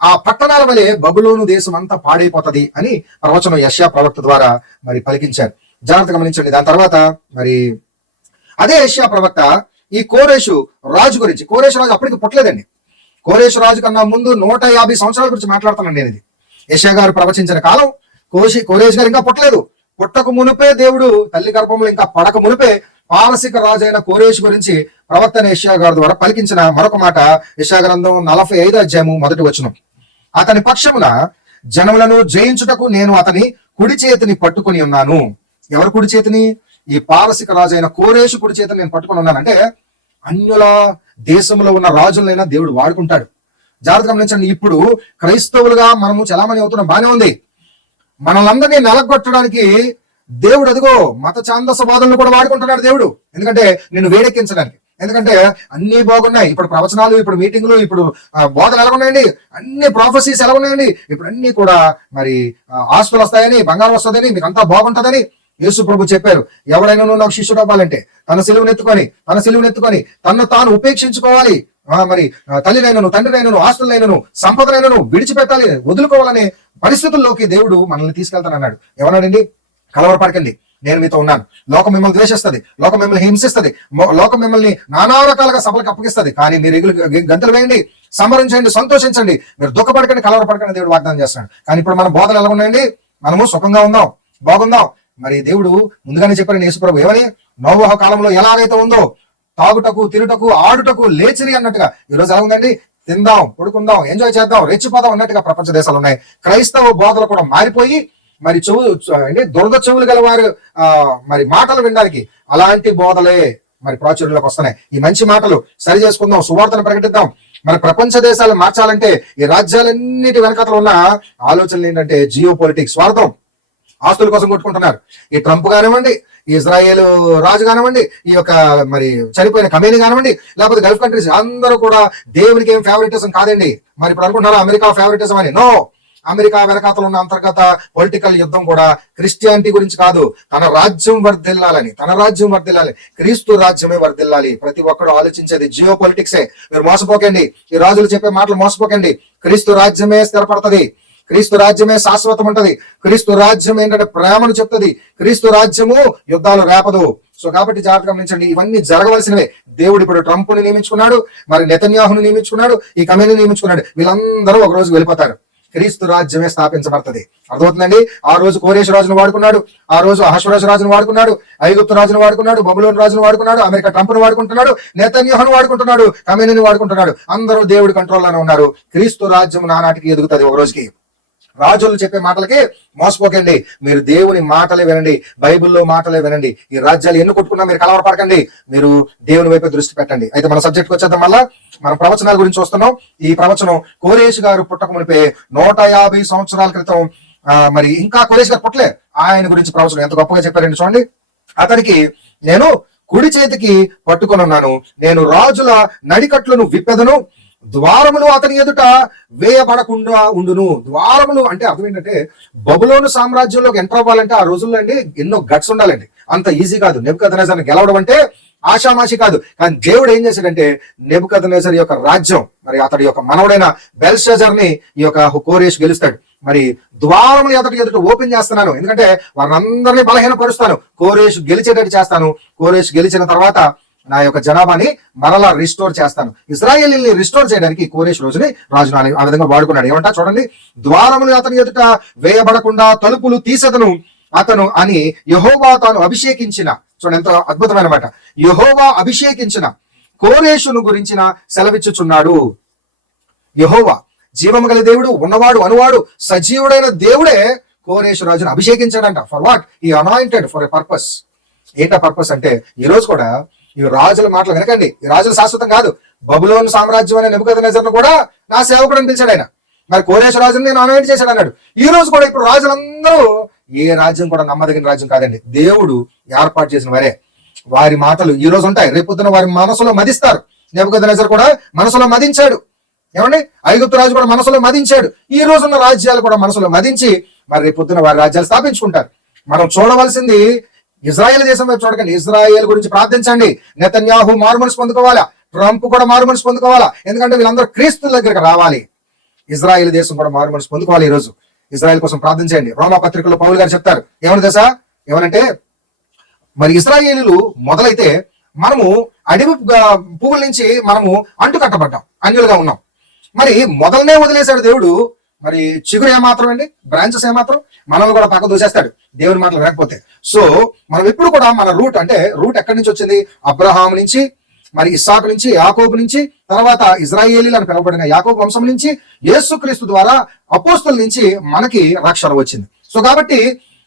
ఆ పట్టణాల వలె బబులోను దేశం అంతా పాడైపోతది అని ప్రవచనం యెషయా ప్రవక్త ద్వారా మరి పలికించారు. జాగ్రత్తగా గమనించండి. దాని తర్వాత మరి అదే యెషయా ప్రవక్త ఈ కోరేషు రాజు గురించి, కోరేషు రాజు అప్పటికి పుట్టలేదండి. కోరేషు రాజు కన్నా ముందు 150 సంవత్సరాల గురించి మాట్లాడుతున్నాను నేను. ఇది యెషయా గారు ప్రవచించిన కాలం. కోరేషు గారు ఇంకా పుట్టలేదు. పుట్టక మునిపే దేవుడు తల్లి గర్భంలో ఇంకా పడక మునిపే పారసిక రాజు అయిన కోరేషు గురించి ప్రవక్త యెషయా గారి ద్వారా పలికించిన మరొక మాట యెషయా గ్రంథం 45వ అధ్యాయము 1వ వచనం. అతని పక్షమున జనములను జయించుటకు నేను అతని కుడి చేతిని పట్టుకుని ఉన్నాను. ఎవరు కుడి చేతిని? ఈ పారసిక రాజు అయిన కోరేషు కుడి చేతిని నేను పట్టుకుని ఉన్నాను. అంటే అన్యుల దేశంలో ఉన్న రాజులైనా దేవుడు వాడుకుంటాడు. జాగ్రత్తగా గమనించండి. ఇప్పుడు క్రైస్తవులుగా మనము చలామణి అవుతున్న బానే ఉంది. మనల్ందరినీ నలగొట్టడానికి దేవుడు అదిగో మత ఛాందసవాదులను కూడా వాడుకుంటున్నాడు దేవుడు. ఎందుకంటే నిన్ను వేడెక్కించడానికి. ఎందుకంటే అన్ని బాగున్నాయి. ఇప్పుడు ప్రవచనాలు, ఇప్పుడు మీటింగ్లు, ఇప్పుడు బోధలు ఎలా ఉన్నాయండి, అన్ని ప్రాఫెసీస్ ఎలా ఉన్నాయండి. ఇప్పుడు అన్ని కూడా మరి ఆస్తులు వస్తాయని, బంగారం వస్తుందని, మీకు అంతా బాగుంటుందని యేసు ప్రభు చెప్పారు, ఎవడైనా నాకు శిష్యుడు అవ్వాలంటే తన సిలువనెత్తుకొని తనను తాను ఉపేక్షించుకోవాలి. మరి తల్లినైనను, తండ్రినైనను, ఆస్తులైనను, సంపదనైనను విడిచిపెట్టాలి, వదులుకోవాలనే పరిస్థితుల్లోకి దేవుడు మనల్ని తీసుకెళ్తానన్నాడు. ఏమన్నాడండి? కలవరపడకండి, నేను మీతో ఉన్నాను. లోకం మిమ్మల్ని ద్వేషిస్తుంది, లోకం మిమ్మల్ని హింసిస్తుంది, లోకం మిమ్మల్ని నానా రకాలుగా సభలకు అప్పగిస్తుంది. కానీ మీరు గంతులు వేయండి, సంబరించండి, సంతోషించండి, మీరు దుఃఖపడకండి, కలవరపడకండి దేవుడు వాగ్దానం చేస్తున్నాడు. కానీ ఇప్పుడు మన బోధలు ఎలా ఉన్నాయండి? మనము సుఖంగా ఉందాం, బాగుందాం. మరి దేవుడు ముందుగానే చెప్పారు యేసుప్రభు ఏమని, నోవహు కాలంలో ఎలాగైతే ఉందో తాగుటకు, తిరుటకు, ఆడుటకు లేచిరి అన్నట్టుగా ఈ రోజు ఎలా ఉందండి? తిందాం, పడుకుందాం, ఎంజాయ్ చేద్దాం, రెచ్చిపోదాం అన్నట్టుగా ప్రపంచ దేశాలు ఉన్నాయి. క్రైస్తవ బోధలు కూడా మారిపోయి మరి దురద చెవులు గల వారు మరి మాటలు వినడానికి అలాంటి బోధలే మరి ప్రాచుర్యంలోకి వస్తున్నాయి. ఈ మంచి మాటలు సరి చేసుకుందాం, సువార్తను ప్రకటిద్దాం. మరి ప్రపంచ దేశాలు మార్చాలంటే ఈ రాజ్యాలన్నిటి వెనకతలు ఉన్న ఆలోచనలు ఏంటంటే జియో పొలిటిక్స్, స్వార్థం, ఆస్తుల కోసం కొట్టుకుంటున్నారు. ఈ ట్రంప్ కానివ్వండి, ఈ ఇజ్రాయేల్ రాజు కానివ్వండి, ఈ యొక్క మరి చనిపోయిన కమేని కానివ్వండి, లేకపోతే గల్ఫ్ కంట్రీస్ అందరూ కూడా దేవునికి ఏం ఫేవరెటిజం కాదండి. మరి ఇప్పుడు అనుకుంటున్నారు అమెరికా ఫేవరెటిజం అని. నో, అమెరికా వెనకాతలు ఉన్న అంతర్గత పొలిటికల్ యుద్ధం కూడా క్రిస్టియానిటీ గురించి కాదు, తన రాజ్యం వర్ధిల్లాలి, క్రీస్తు రాజ్యమే వర్ధిల్లాలి. ప్రతి ఒక్కరు ఆలోచించేది జియో పొలిటిక్సే. మీరు మోసపోకండి, ఈ రాజులు చెప్పే మాటలు మోసపోకండి. క్రీస్తు రాజ్యమే స్థిరపడుతుంది, క్రీస్తు రాజ్యమే శాశ్వతం ఉంటది, క్రీస్తు రాజ్యం ఏంటంటే ప్రేమను చెప్తుంది, క్రీస్తు రాజ్యము యుద్ధాలు రేపదు. సో కాబట్టి జాగ్రత్త గమనించండి, ఇవన్నీ జరగవలసినవే. దేవుడు ఇప్పుడు ట్రంప్ని నియమించుకున్నాడు, మరి నెతన్యాహును నియమించుకున్నాడు, ఈ కమేని నియమించుకున్నాడు. వీళ్ళందరూ ఒక రోజు వెళ్ళిపోతారు, క్రీస్తు రాజ్యమే స్థాపించబడుతుంది. అర్థమవుతుందండి? ఆ రోజు కోరేష్ రాజును వాడుకున్నాడు, ఆ రోజు అహష్వరోషు రాజును వాడుకున్నాడు, ఐగుప్తు రాజును వాడుకున్నాడు, బబులోను రాజును వాడుకున్నాడు, అమెరికా ట్రంప్ను వాడుకుంటున్నాడు, నెతన్యాహును వాడుకుంటున్నాడు, కమేనిని వాడుకుంటున్నాడు. అందరూ దేవుడి కంట్రోల్లోనే ఉన్నారు. క్రీస్తు రాజ్యం నానాటికి ఎదుగుతుంది ఒక రోజుకి. రాజులు చెప్పే మాటలకి మోసపోకండి, మీరు దేవుని మాటలే వినండి, బైబిల్లో మాటలే వినండి. ఈ రాజ్యాలు ఎన్ని కొట్టుకున్నా మీరు కలవరపడకండి, మీరు దేవుని వైపు దృష్టి పెట్టండి. అయితే మన సబ్జెక్ట్కి వచ్చేద్దాం. మళ్ళా మనం ప్రవచనాల గురించి చూస్తున్నాం. ఈ ప్రవచనం కోరేష్ గారు పుట్టక మునిపే 150 సంవత్సరాల క్రితం మరి ఇంకా కోరేష్ గారు పుట్టలే, ఆయన గురించి ప్రవచనం ఎంత గొప్పగా చెప్పారండి. చూడండి, అతనికి నేను కుడి చేతికి పట్టుకొని ఉన్నాను, నేను రాజుల నడికట్లను విప్పెదను, ద్వారములు అతని ఎదుట వేయబడకుండా ఉండును. ద్వారములు అంటే అర్థం ఏంటంటే బబులోను సామ్రాజ్యంలోకి ఎంటర్ అవ్వాలంటే ఆ రోజుల్లో అండి ఎన్నో గట్స్ ఉండాలండి, అంత ఈజీ కాదు. నెబుకద్నెజర్ని గెలవడం అంటే ఆషామాషి కాదు. కానీ దేవుడు ఏం చేశాడంటే నెబుకద్నెజర్ యొక్క రాజ్యం, మరి అతడి యొక్క మనవడైన బెల్షజర్ని ఈ యొక్క కోరేష్ గెలుస్తాడు. మరి ద్వారములు అతడి ఎదుట ఓపెన్ చేస్తున్నాను, ఎందుకంటే వారందరినీ బలహీనపరుస్తాను, కోరేష్ గెలిచేటట్టు చేస్తాను. కోరేష్ గెలిచిన తర్వాత నా యొక్క జనాభాని మరలా రిస్టోర్ చేస్తాను. ఇశ్రాయేలీని రిస్టోర్ చేయడానికి కోరేష్ రోజుని రాజును ఆ విధంగా వాడుకున్నాడు. ఏమంటా చూడండి, ద్వారములు అతని ఎదుట వేయబడకుండా తలుపులు తీసెదను అతను అని యెహోవా తాను అభిషేకించిన, చూడండి ఎంత అద్భుతమైన మాట, యెహోవా అభిషేకించిన కోరేషును గురించిన సెలవిచ్చుచున్నాడు. యెహోవా జీవము గల దేవుడు, ఉన్నవాడు, అనువాడు, సజీవుడైన దేవుడే కోరేషు రాజును అభిషేకించాడంట. For what? ఈ అనాయింటెడ్ ఫర్ ఎ పర్పస్. ఏంటా పర్పస్ అంటే ఈ రోజు కూడా ఈ రాజుల మాటలు వినకండి. ఈ రాజులు శాశ్వతం కాదు. బబులోను సామ్రాజ్యం అనే నెబుకద్నెజర్ను కూడా నా సేవకుడు అని పిలిచాడు ఆయన. మరి కోరేష్ రాజుని నేను అనాయింట్ చేశాడు అన్నాడు. ఈ రోజు కూడా ఇప్పుడు రాజులందరూ ఏ రాజ్యం కూడా నమ్మదగిన రాజ్యం కాదండి, దేవుడు ఏర్పాటు చేసిన వారే. వారి మాటలు ఈ రోజు ఉంటాయి, రేపొద్దున వారి మనసులో మదిస్తారు. నెబుకద్నెజర్ కూడా మనసులో మదించాడు. ఏమండి, ఐగుప్తు రాజు కూడా మనసులో మదించాడు. ఈ రోజున్న రాజ్యాలు కూడా మనసులో మదించి మరి రేపొద్దున వారి రాజ్యాలు స్థాపించుకుంటారు. మనం చూడవలసింది ఇజ్రాయేల్ దేశం వైపు చూడకండి, ఇజ్రాయేల్ గురించి ప్రార్థించండి. నెతన్యాహు మారుమనసు పొందుకోవాలా, ట్రంప్ కూడా మారుమనసు పొందుకోవాలా, ఎందుకంటే వీళ్ళందరూ క్రీస్తు దగ్గరికి రావాలి. ఇజ్రాయేల్ దేశం కూడా మారుమనసు పొందుకోవాలి. ఈ రోజు ఇజ్రాయేల్ కోసం ప్రార్థించండి. రోమా పత్రికలో పౌలు గారు చెప్తారు, ఏమని తెలుసా? ఏమనంటే మరి ఇశ్రాయేలీలు మొదలైతే మనము అడవి పువ్వుల నుంచి మనము అంటు కట్టబడ్డాం, అన్యులుగా ఉన్నాం. మరి మొదలనే వదిలేశాడు దేవుడు. మరి చిగురు ఏమాత్రం అండి, బ్రాంచెస్ ఏమాత్రం, మనల్ని కూడా పక్క దూసేస్తాడు దేవుని మాటలు వినకపోతే. సో మనం ఎప్పుడు కూడా మన రూట్ అంటే రూట్ ఎక్కడి నుంచి వచ్చింది? అబ్రహాం నుంచి, మరి ఇస్సాకు నుంచి, యాకోబు నుంచి, తర్వాత ఇజ్రాయేలీలు అని పిలువబడిన యాకోబు వంశం నుంచి, యేసుక్రీస్తు ద్వారా అపోస్తుల నుంచి మనకి రక్షణ వచ్చింది. సో కాబట్టి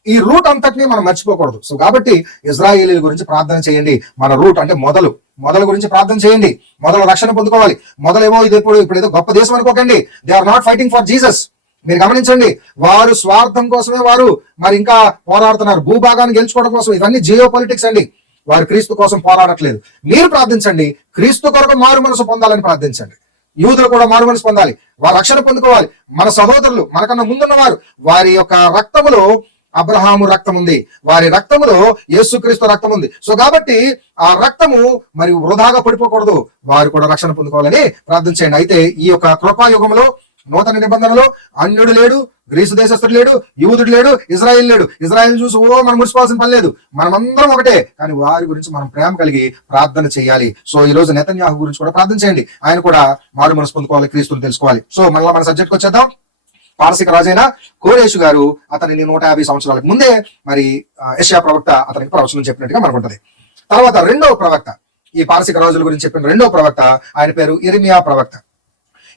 ఈ రూట్ అంతటిని మనం మర్చిపోకూడదు. సో కాబట్టి ఇజ్రాయేలీల గురించి ప్రార్థన చేయండి. మన రూట్ అంటే మొదల గురించి ప్రార్థన చేయండి. మొదలు రక్షణ పొందుకోవాలి. మొదలేమో ఇది ఇప్పుడు ఏదో గొప్ప దేశం అనుకోకండి. They are not fighting for Jesus. మీరు గమనించండి, వారు స్వార్థం కోసమే వారు మరి ఇంకా పోరాడుతున్నారు, భూభాగాన్ని గెలుచుకోవడం కోసం. ఇవన్నీ జియో పొలిటిక్స్ అండి. వారు క్రీస్తు కోసం పోరాడట్లేదు. మీరు ప్రార్థించండి, క్రీస్తు కొరకు మారు మనసు పొందాలని ప్రార్థించండి. యూదులు కూడా మారు మనసు పొందాలి, వారు రక్షణ పొందుకోవాలి. మన సహోదరులు మనకన్నా ముందున్న వారు, వారి యొక్క రక్తములో అబ్రహాము రక్తం ఉంది, వారి రక్తములో యేసుక్రీస్తు రక్తం ఉంది. సో కాబట్టి ఆ రక్తము మరి వృధాగా పడిపోకూడదు, వారు కూడా రక్షణ పొందుకోవాలని ప్రార్థన చేయండి. అయితే ఈ యొక్క కృపాయుగంలో నూతన నిబంధనలో అన్యుడు లేడు, గ్రీసు దేశస్థుడు లేడు, యూదుడు లేడు, ఇజ్రాయిల్ లేడు. ఇజ్రాయిల్ చూసి మనం ముడిచిపోవాల్సిన పని లేదు, మనమందరం ఒకటే. కానీ వారి గురించి మనం ప్రేమ కలిగి ప్రార్థన చేయాలి. సో ఈ రోజు నెతన్యాహు గురించి కూడా ప్రార్థన చేయండి, ఆయన కూడా మారు మనసు పొందుకోవాలి, క్రీస్తుని తెలుసుకోవాలి. సో మళ్ళీ మన సబ్జెక్ట్కి వచ్చేద్దాం. పారసిక రాజైన కోరేషు గారు అతనిని 150 సంవత్సరాలకు ముందే మరి యెషయా ప్రవక్త అతనికి ప్రవచనం చెప్పినట్టుగా మనకు ఉంటది. తర్వాత రెండవ ప్రవక్త, ఈ పారసిక రాజుల గురించి చెప్పిన రెండవ ప్రవక్త, ఆయన పేరు ఇర్మియా ప్రవక్త.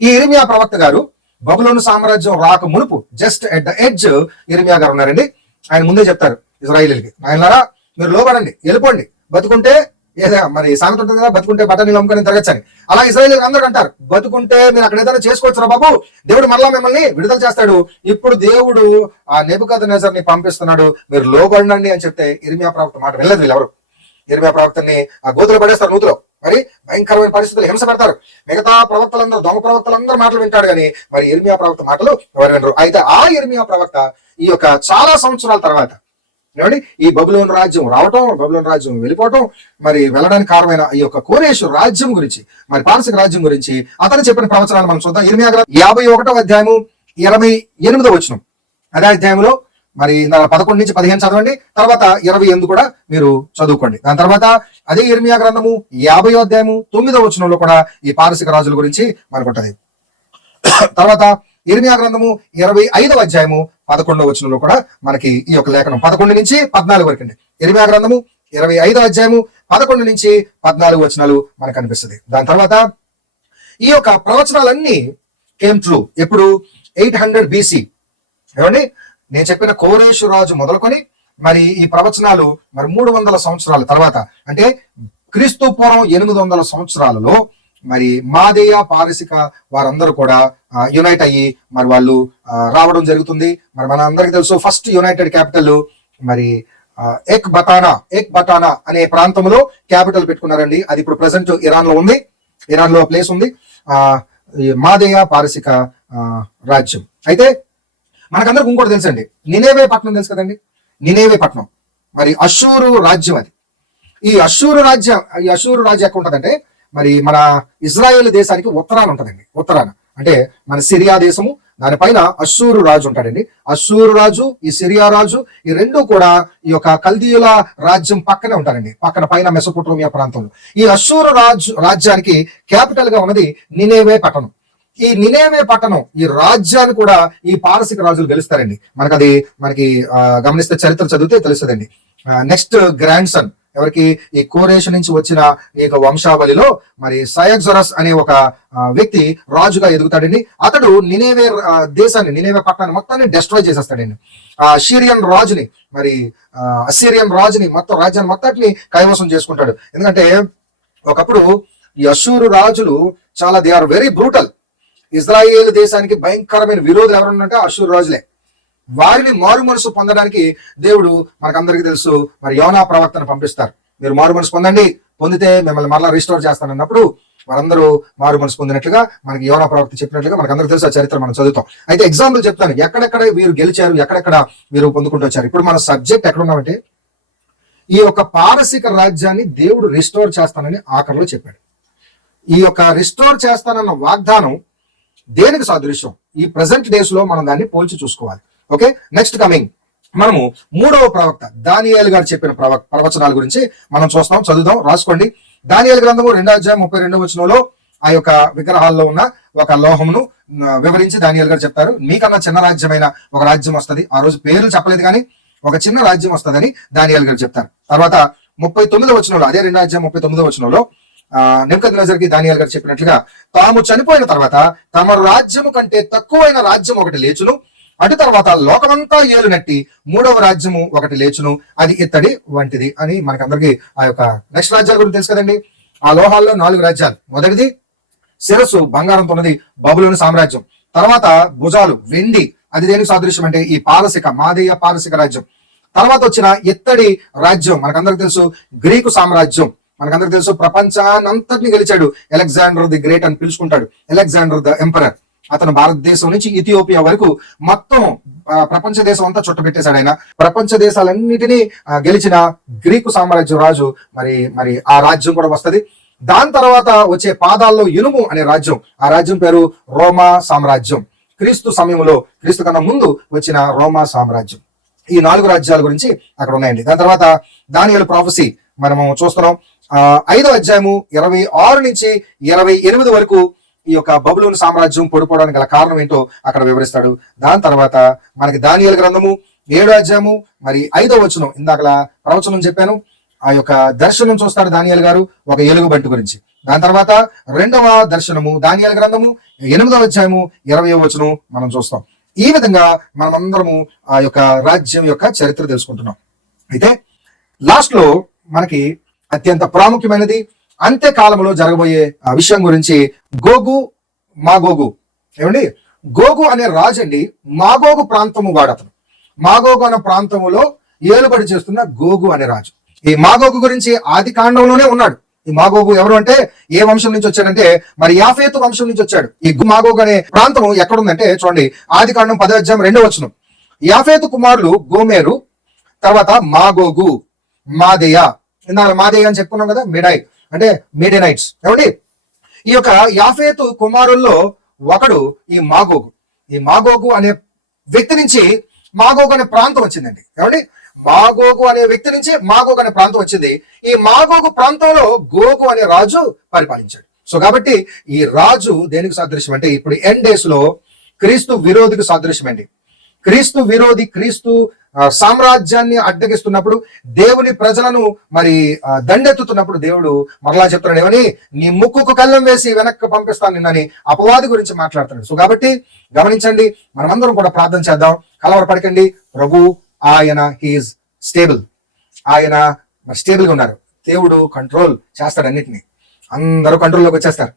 ఈ ఇర్మియా ప్రవక్త గారు బబులోను సామ్రాజ్యం రాక మునుపు జస్ట్ ఎట్ ద ఎడ్జ్ ఇర్మియా గారు ఉన్నారండి. ఆయన ముందే చెప్తారు ఇజ్రాయిలీలకి, ఆయనలారా మీరు లోబడండి, వెళ్ళిపోండి, బతుకుంటే ఏదో మరి సామెత ఉంటుంది కదా, బతుకుంటే బట్టని అమ్ముకొని తిరగచ్చని. అలా ఇజ్రాయిల్ అందరూ అంటారు, బతుకుంటే మీరు అక్కడ ఏదైనా చేసుకోవచ్చురా బాబు, దేవుడు మరలా మిమ్మల్ని విడుదల చేస్తాడు. ఇప్పుడు దేవుడు ఆ నెబుకద్నెజర్ని పంపిస్తున్నాడు, మీరు లోబడండి అని చెప్తే ఇర్మియా ప్రవక్త మాట వెళ్ళదు. వీళ్ళెవరు ఇర్మియా ప్రవక్తని ఆ గోతులు పడేస్తారు, నూతులో మరి భయంకరమైన పరిస్థితులు హింస పెడతారు. మిగతా ప్రవక్తలందరూ దొంగ ప్రవక్తలందరూ మాటలు వింటాడు, కానీ మరి ఇర్మియా ప్రవక్త మాటలు ఎవరు వినరు. అయితే ఆ ఇర్మియా ప్రవక్త ఈ యొక్క చాలా సంవత్సరాల తర్వాత ఏమండి ఈ బబులోను రాజ్యం రావటం, బబులోను రాజ్యం వెళ్ళిపోవటం, మరి వెళ్ళడానికి కారణమైన ఈ యొక్క కోరేషు రాజ్యం గురించి, మరి పారసిక రాజ్యం గురించి అతను చెప్పిన ప్రవచనాలు మనం చూద్దాం. ఇర్మియా గ్రంథం 51వ అధ్యాయము 28వ వచనం. అదే అధ్యాయంలో మరి 11 నుంచి 15 చదవండి, తర్వాత 28 కూడా మీరు చదువుకోండి. దాని తర్వాత అదే ఇర్మియా గ్రంథము 50వ అధ్యాయము 9వ వచనంలో కూడా ఈ పారసిక రాజుల గురించి మనకు ఉంటది. తర్వాత ఇర్మియా గ్రంథము 25వ అధ్యాయము 11వ వచనంలో కూడా మనకి ఈ యొక్క లేఖనం 11 నుంచి 14 వరకు అండి. ఇర్మియా గ్రంథము 25వ అధ్యాయము 11 నుంచి 14 వచనాలు మనకు కనిపిస్తుంది. దాని తర్వాత ఈ యొక్క ప్రవచనాలన్నీ కేమ్ ట్రూ ఎప్పుడు 800 BC. ఏమండి నేను చెప్పిన కోరేషు రాజు మొదలుకొని మరి ఈ ప్రవచనాలు మరి 300 సంవత్సరాల తర్వాత, అంటే క్రీస్తు పూర్వం 800 సంవత్సరాలలో మరి మాదేయ పారసిక వారందరూ కూడా యునైట్ అయ్యి మరి వాళ్ళు రావడం జరుగుతుంది. మరి మన అందరికీ తెలుసు ఫస్ట్ యునైటెడ్ క్యాపిటల్ మరి ఎక్ బటానా అనే ప్రాంతంలో క్యాపిటల్ పెట్టుకున్నారండి. అది ఇప్పుడు ప్రెసెంట్ ఇరాన్ లో ఉంది, ఇరాన్ లో ప్లేస్ ఉంది మాదేయ పారసిక రాజ్యం. అయితే మనకందరికి ఇంకోటి తెలుసండి, నినేవే పట్టణం తెలుసు కదండి. నినేవే పట్టణం మరి అషూరు రాజ్యం. అది ఈ అషూరు రాజ్యం ఎక్కడ ఉంటుందంటే మరి మన ఇజ్రాయేల్ దేశానికి ఉత్తరాన ఉంటుందండి. ఉత్తరాన అంటే మన సిరియా దేశము, దానిపైన అషూరు రాజు ఉంటాడండి. అషూరు రాజు, ఈ సిరియా రాజు, ఈ రెండు కూడా ఈ యొక్క కల్దీయుల రాజ్యం పక్కనే ఉంటారండి, పక్కన పైన మెసొపొటేమియా ప్రాంతంలో. ఈ అషూరు రాజ్యానికి క్యాపిటల్ గా ఉన్నది నినేవే పట్టణం. ఈ నినేవే పట్టణం, ఈ రాజ్యాన్ని కూడా ఈ పారసిక రాజులు గెలుస్తారండి. మనకి గమనిస్తే చరిత్ర చదివితే తెలుస్తుందండి. నెక్స్ట్ గ్రాండ్ సన్ ఎవరికి, ఈ కోరేషు నుంచి వచ్చిన ఈ యొక్క వంశావళిలో మరి సయగ్జరస్ అనే ఒక వ్యక్తి రాజుగా ఎదుగుతాడండి. అతడు నినేవే దేశాన్ని, నినేవే పట్టణాన్ని మొత్తాన్ని డెస్ట్రాయ్ చేసేస్తాడండి. అసీరియన్ రాజుని మొత్తం రాజ్యాన్ని మొత్తాన్ని కైవసం చేసుకుంటాడు. ఎందుకంటే ఒకప్పుడు ఈ అషూరు రాజులు చాలా they are very brutal. Israel దేశానికి భయంకరమైన విరోధులు ఎవరున్నంటే అషూరు రాజులే. వారిని మారు మనసు పొందడానికి దేవుడు మనకందరికీ తెలుసు మరి యోనా ప్రవక్తను పంపిస్తారు. మీరు మారు మనసు పొందితే మిమ్మల్ని మరలా రిస్టోర్ చేస్తానన్నప్పుడు వారందరూ మారు మనసు పొందినట్లుగా మనకి యోనా ప్రవక్త చెప్పినట్లుగా మనకందరికీ తెలుసు. ఆ చరిత్ర మనం చదువుతాం. అయితే ఎగ్జాంపుల్ చెప్తాను, ఎక్కడెక్కడ వీరు గెలిచారు, ఎక్కడెక్కడ వీరు పొందుకుంటూ వచ్చారు. ఇప్పుడు మన సబ్జెక్ట్ ఎక్కడ ఉన్నామంటే ఈ యొక్క పారసిక రాజ్యాన్ని దేవుడు రిస్టోర్ చేస్తానని ఆఖరిలో చెప్పాడు. ఈ యొక్క రిస్టోర్ చేస్తానన్న వాగ్దానం దేనికి సాదృశ్యం? ఈ ప్రెసెంట్ డేస్ లో మనం దాన్ని పోల్చి చూసుకోవాలి. ఓకే, నెక్స్ట్ కమింగ్ మనము 3వ ప్రవక్త దానియేలు గారు చెప్పిన ప్రవచనాల గురించి మనం చూస్తాం, చదువుదాం, రాసుకోండి. దానియేలు గ్రంథము 2వ అధ్యాయం 32వ వచనంలో ఆ యొక్క విగ్రహాల్లో ఉన్న ఒక లోహమును వివరించి దానియేలు గారు చెప్తారు. మీకన్నా చిన్న రాజ్యమైన ఒక రాజ్యం వస్తుంది. ఆ రోజు పేర్లు చెప్పలేదు కానీ ఒక చిన్న రాజ్యం వస్తుందని దానియేలు గారు చెప్తారు. తర్వాత 39వ వచనంలో, అదే 2వ అధ్యాయం 39వ వచనంలో నెబుకద్నెజర్కి దానియేలు గారు చెప్పినట్లుగా తాము చనిపోయిన తర్వాత తమ రాజ్యము కంటే తక్కువైన రాజ్యం ఒకటి లేచును, అటు తర్వాత లోకమంతా ఏలునట్టి 3వ రాజ్యము ఒకటి లేచును, అది ఇత్తడి వంటిది అని మనకందరికి ఆ యొక్క నెక్స్ట్ రాజ్యాల గురించి తెలుసు కదండి. ఆ లోహాల్లో 4 రాజ్యాలు. మొదటిది శిరస్సు బంగారంతో ఉన్నది బబులోను సామ్రాజ్యం. తర్వాత భుజాలు వెండి, అది దేనికి సాదృశ్యం అంటే ఈ మాదేయ పారసిక రాజ్యం. తర్వాత వచ్చిన ఇత్తడి రాజ్యం మనకందరికి తెలుసు గ్రీకు సామ్రాజ్యం. మనకందరికి తెలుసు ప్రపంచాన్నంతటిని గెలిచాడు, అలెగ్జాండర్ ది గ్రేట్ అని పిలుచుకుంటాడు, అలెగ్జాండర్ ద ఎంపరర్. అతను భారతదేశం నుంచి ఇథియోపియా వరకు మొత్తం ప్రపంచ దేశం అంతా చుట్టబెట్టేశాడు ఆయన. ప్రపంచ దేశాలన్నిటినీ గెలిచిన గ్రీకు సామ్రాజ్యం రాజు మరి మరి ఆ రాజ్యం కూడా వస్తది. దాని తర్వాత వచ్చే పాదాల్లో ఇనుము అనే రాజ్యం, ఆ రాజ్యం పేరు రోమా సామ్రాజ్యం. క్రీస్తు సమయంలో, క్రీస్తు కన్నా ముందు వచ్చిన రోమా సామ్రాజ్యం. ఈ 4 రాజ్యాల గురించి అక్కడ ఉన్నాయండి. దాని తర్వాత దానియేలు ప్రాఫెసీ మనము చూస్తున్నాం. 5వ అధ్యాయము 26 నుంచి 28 వరకు ఈ యొక్క బబులోను సామ్రాజ్యం పడిపోవడానికి గల కారణం ఏంటో అక్కడ వివరిస్తాడు. దాని తర్వాత మనకి దానియేలు గ్రంథము 7వ అధ్యాయము మరి 5వ వచనం, ఇందాకలా ప్రవచనం చెప్పాను, ఆ యొక్క దర్శనం చూస్తాడు దానియేలు గారు ఒక ఎలుగుబంటి గురించి. దాని తర్వాత 2వ దర్శనము దానియేలు గ్రంథము 8వ అధ్యాయము 20వ వచనం మనం చూస్తాం. ఈ విధంగా మనమందరము ఆ యొక్క రాజ్యం యొక్క చరిత్ర తెలుసుకుంటున్నాం. అయితే లాస్ట్ లో మనకి అత్యంత ప్రాముఖ్యమైనది అంత్యకాలంలో జరగబోయే ఆ విషయం గురించి గోగు మాగోగు. ఏమండి, గోగు అనే రాజు అండి మాగోగు ప్రాంతము వాడతను. మాగోగు అనే ప్రాంతములో ఏలుబడి చేస్తున్న గోగు అనే రాజు. ఈ మాగోగు గురించి ఆది కాండంలోనే ఉన్నాడు. ఈ మాగోగు ఎవరు అంటే ఏ వంశం నుంచి వచ్చాడంటే మరి యాఫేతు వంశం నుంచి వచ్చాడు. ఈ మాగోగు అనే ప్రాంతం ఎక్కడుందంటే చూడండి, ఆది కాండం 10వ అధ్యాయం 2వ వచనం. యాఫేతు కుమారులు గోమేరు, తర్వాత మాగోగు, మాదేయ. ఇందాక మాదేయ అని చెప్పుకున్నాం కదా, మిడై అంటే మీడియనైట్స్. ఏమండి, ఈ యొక్క యాఫేతు కుమారుల్లో ఒకడు ఈ మాగోగు. ఈ మాగోగు అనే వ్యక్తి నుంచి మాగోగు అనే ప్రాంతం వచ్చిందండి. ఏమండి, మాగోగు అనే వ్యక్తి నుంచి మాగోగు అనే ప్రాంతం వచ్చింది. ఈ మాగోగు ప్రాంతంలో గోగు అనే రాజు పరిపాలించాడు. సో కాబట్టి ఈ రాజు దేనికి సాదృశ్యం అంటే ఇప్పుడు ఎండ్ డేస్ లో క్రీస్తు విరోధికి సాదృశ్యం అండి. క్రీస్తు విరోధి, క్రీస్తు సామ్రాజ్యాన్ని అడ్డగిస్తున్నప్పుడు, దేవుని ప్రజలను మరి దండెత్తుతున్నప్పుడు దేవుడు మరలా చెప్తున్నాడు, ఏమని, నీ ముక్కుకు కళ్ళెం వేసి వెనక్కి పంపిస్తాను నిన్నని అపవాది గురించి మాట్లాడుతున్నాడు. సో కాబట్టి గమనించండి, మనమందరం కూడా ప్రార్థన చేద్దాం. కలవరపడకండి. ప్రభు ఆయన హీఈస్ స్టేబుల్. ఆయన స్టేబుల్ గా ఉన్నారు. దేవుడు కంట్రోల్ చేస్తాడు అన్నిటినీ. అందరూ కంట్రోల్లోకి వచ్చేస్తారు.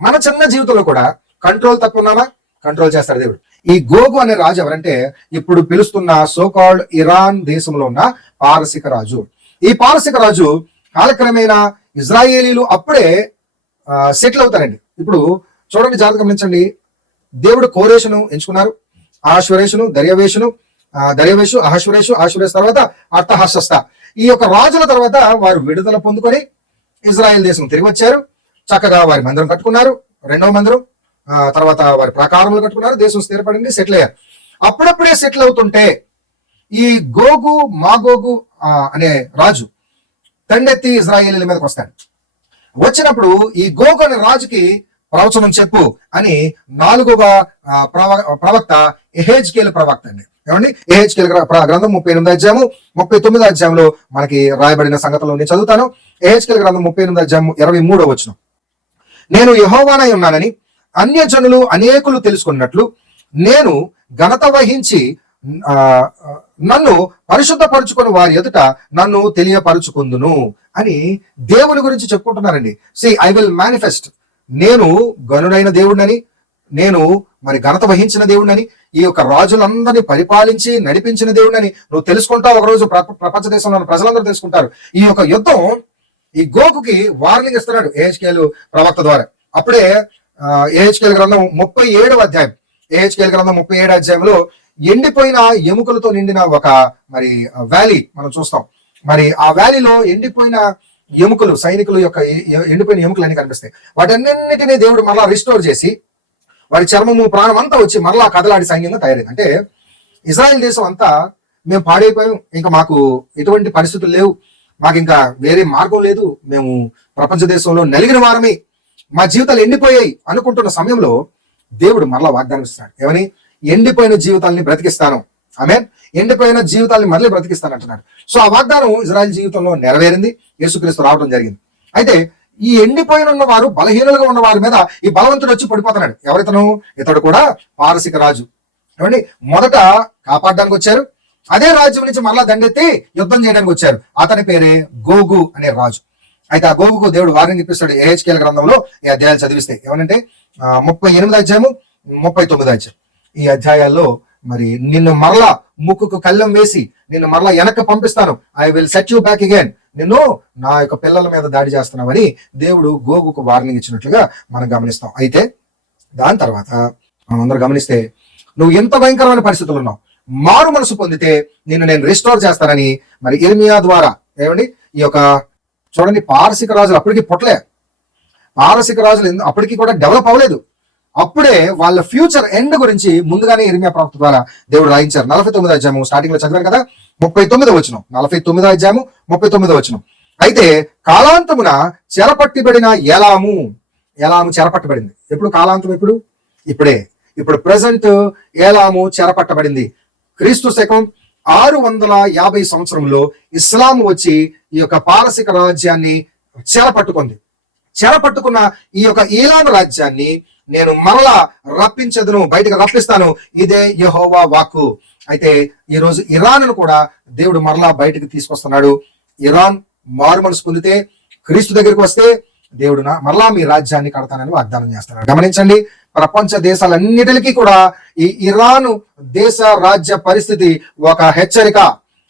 మన చిన్న జీవితంలో కూడా కంట్రోల్ తక్కువ ఉన్నామా, కంట్రోల్ చేస్తాడు దేవుడు. ఈ గోగు అనే రాజు ఎవరంటే ఇప్పుడు పిలుస్తున్న సోకాల్డ్ ఇరాన్ దేశంలో ఉన్న పారసిక రాజు. ఈ పారసిక రాజు కాలక్రమేణా ఇజ్రాయేలీలు అప్పుడే సెటిల్ అవుతారండి. ఇప్పుడు చూడండి, జాగ్రత్తగా గమనించండి. దేవుడు కోరేషును ఎంచుకున్నారు, అహశ్వరేషును, దర్యావేషు, అహశ్వరేషు తర్వాత అర్తహషస్త. ఈ యొక్క రాజుల తర్వాత వారు విడుదల పొందుకొని ఇజ్రాయెల్ దేశం తిరిగి వచ్చారు. చక్కగా వారి మందిరం కట్టుకున్నారు, 2వ మందిరం. తర్వాత వారి ప్రాకారములు కట్టుకున్నారు, దేశం స్థిరపడింది, సెటిల్ అయ్యారు. అప్పుడప్పుడే సెటిల్ అవుతుంటే ఈ గోగు మాగోగు అనే రాజు తండెత్తి ఇజ్రాయేలీల మీదకి వస్తాడు. వచ్చినప్పుడు ఈ గోగు అనే రాజుకి ప్రవచనం చెప్పు అని 4వ ప్రవక్త యెహెజ్కేలు ప్రవక్త అండి. ఏమండి, యెహెజ్కేలు గ్రంథం 38వ అధ్యాయము 39వ అధ్యాయంలో మనకి రాయబడిన సంగతులు నేను చదువుతాను. యెహెజ్కేలు గ్రంథం 38వ అధ్యాయం 23వ వచనం. నేను యెహోవానై ఉన్నానని అన్యజనులు అనేకులు తెలుసుకున్నట్లు నేను ఘనత వహించి నన్ను పరిశుద్ధపరుచుకుని వారి ఎదుట నన్ను తెలియపరుచుకుందును అని దేవుని గురించి చెప్పుకుంటున్నారండి. I will manifest. నేను గనుడైన దేవుడినని, నేను మరి ఘనత వహించిన దేవుడినని, ఈ యొక్క రాజులందరినీ పరిపాలించి నడిపించిన దేవుడినని నువ్వు తెలుసుకుంటావు. ఒకరోజు ప్రపంచ దేశంలో ప్రజలందరూ తెలుసుకుంటారు. ఈ యొక్క యుద్ధం ఈ గోగుకి వార్నింగ్ ఇస్తున్నాడు యెహెజ్కేలు ప్రవక్త ద్వారా. అప్పుడే యెహెజ్కేలు గ్రంథం 37వ అధ్యాయం, యెహెజ్కేలు గ్రంథం 37వ అధ్యాయంలో ఎండిపోయిన ఎముకలతో నిండిన ఒక మరి వ్యాలీ మనం చూస్తాం. మరి ఆ వ్యాలీలో ఎండిపోయిన ఎముకలు, సైనికుల యొక్క ఎండిపోయిన ఎముకలు అన్ని కనిపిస్తాయి. వాటన్నింటినీ దేవుడు మరలా రిస్టోర్ చేసి వారి చర్మము ప్రాణం అంతా వచ్చి మరలా కదలాడి సైన్యంగా తయారైంది. అంటే ఇజ్రాయెల్ దేశం అంతా మేము పాడైపోయాం, ఇంకా మాకు ఎటువంటి పరిస్థితులు లేవు, మాకు ఇంకా వేరే మార్గం లేదు, మేము ప్రపంచ దేశంలో నలిగిన వారమే, మా జీవితాలు ఎండిపోయాయి అనుకుంటున్న సమయంలో దేవుడు మరలా వాగ్దానం ఇస్తున్నాడు. ఏమని? ఎండిపోయిన జీవితాలని బ్రతికిస్తాను. ఆమేన్. ఎండిపోయిన జీవితాలని మళ్ళీ బ్రతికిస్తాను అంటున్నాడు. సో ఆ వాగ్దానం ఇజ్రాయెల్ జీవితంలో నెరవేరింది. యేసుక్రీస్తు రావడం జరిగింది. అయితే ఈ ఎండిపోయిన ఉన్న వారు, బలహీనులుగా ఉన్న వారి మీద ఈ బలవంతుడు వచ్చి పడిపోతున్నాడు. ఎవరితను? ఇతడు కూడా పారసిక రాజు. ఏమండి, మొదట కాపాడడానికి వచ్చారు, అదే రాజ్యం నుంచి మరలా దండెత్తి యుద్ధం చేయడానికి వచ్చారు. అతని పేరే గోగు అనే రాజు. అయితే ఆ గోగుకు దేవుడు వార్నింగ్ ఇప్పిస్తాడు యెహెజ్కేలు గ్రంథంలో ఈ అధ్యాయాలు చదివిస్తే. ఏమనంటే 38వ అధ్యాయము 39వ అధ్యాయం. ఈ అధ్యాయాల్లో మరి నిన్ను మరలా ముక్కుకు కళ్ళెం వేసి నిన్ను మరలా వెనక్కి పంపిస్తాను, I will set you back again, నిన్ను నా యొక్క పిల్లల మీద దాడి చేస్తున్నావని దేవుడు గోగుకు వార్నింగ్ ఇచ్చినట్లుగా మనం గమనిస్తాం. అయితే దాని తర్వాత మనం అందరూ గమనిస్తే నువ్వు ఎంత భయంకరమైన పరిస్థితులు ఉన్నావు, మారు మనసు పొందితే నేను రిస్టోర్ చేస్తానని మరి ఇర్మియా ద్వారా ఏమండి ఈ యొక్క చూడండి, పారసిక రాజులు అప్పటికి పుట్టలే, పారసిక రాజులు అప్పటికి కూడా డెవలప్ అవ్వలేదు. అప్పుడే వాళ్ళ ఫ్యూచర్ ఎండ్ గురించి ముందుగానే ఇర్మియా ప్రవక్త ద్వారా దేవుడు రాయించారు. 49వ అధ్యాయము స్టార్టింగ్ లో చదివాను కదా, 39వ వచనం, 49వ అధ్యాయము 39వ వచనం. అయితే కాలాంతమున చెరపట్టిబడిన ఏలాము చెరపట్టబడింది. ఎప్పుడు కాలాంతం? ఇప్పుడు ప్రెసెంట్ ఏలాము చెరపట్టబడింది. క్రీస్తు శకం 650 సంవత్సరంలో ఇస్లాం వచ్చి ఈ యొక్క పారసిక రాజ్యాన్ని చెరపట్టుకున్న ఈ యొక్క ఈలాము రాజ్యాన్ని నేను మరలా రప్పించదును, బయటకు రప్పిస్తాను, ఇదే యెహోవా వాక్కు. అయితే ఈ రోజు ఇరాన్ కూడా దేవుడు మరలా బయటకు తీసుకొస్తున్నాడు. ఇరాన్ మారు మనసు పొందితే, క్రీస్తు దగ్గరికి వస్తే దేవుడు మరలా మీ రాజ్యాన్ని కడతానని వాగ్దానం చేస్తున్నాడు. గమనించండి, ప్రపంచ దేశాలన్నిటికీ కూడా ఈ ఇరాన్ దేశ రాజ్య పరిస్థితి ఒక హెచ్చరిక.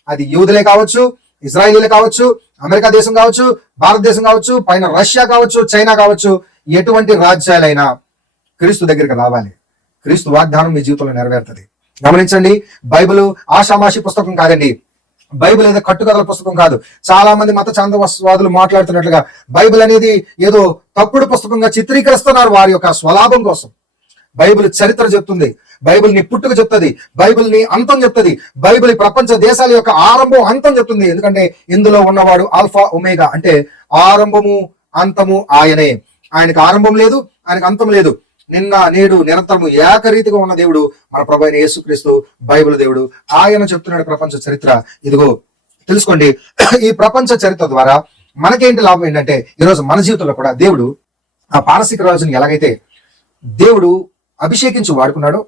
అది యూదులే కావచ్చు, ఇజ్రాయిలీలే కావచ్చు, అమెరికా దేశం కావచ్చు, భారతదేశం కావచ్చు, పైన రష్యా కావచ్చు, చైనా కావచ్చు, ఎటువంటి రాజ్యాలైనా క్రీస్తు దగ్గరికి రావాలి. క్రీస్తు వాగ్దానం మీ జీవితంలో నెరవేరుతుంది. గమనించండి, బైబిల్ ఆషామాషి పుస్తకం కాదండి. బైబిల్ ఏదో కట్టుకథల పుస్తకం కాదు. చాలా మంది మత చాందవాదులు మాట్లాడుతున్నట్లుగా బైబిల్ అనేది ఏదో తప్పుడు పుస్తకంగా చిత్రీకరిస్తున్నారు వారి యొక్క స్వలాభం కోసం. బైబిల్ చరిత్ర చెప్తుంది, బైబిల్ ని పుట్టుక చెప్తుంది, బైబిల్ ని అంతం చెప్తుంది, బైబిల్ ప్రపంచ దేశాల యొక్క ఆరంభం అంతం చెప్తుంది. ఎందుకంటే ఇందులో ఉన్నవాడు ఆల్ఫా ఒమేగా, అంటే ఆరంభము అంతము ఆయనే. ఆయనకు ఆరంభం లేదు, ఆయనకు అంతం లేదు. నిన్న నేడు నిరంతరము ఏకరీతిగా ఉన్న దేవుడు మన ప్రభు అయిన యేసుక్రీస్తు, బైబిల్ దేవుడు. ఆయన చెప్తున్నాడు ప్రపంచ చరిత్ర. ఇదిగో తెలుసుకోండి, ఈ ప్రపంచ చరిత్ర ద్వారా మనకేంటి లాభం ఏంటంటే, ఈరోజు మన జీవితంలో కూడా దేవుడు ఆ పారసిక రాజుని ఎలాగైతే దేవుడు అభిషేకించి వాడుకున్నాడో,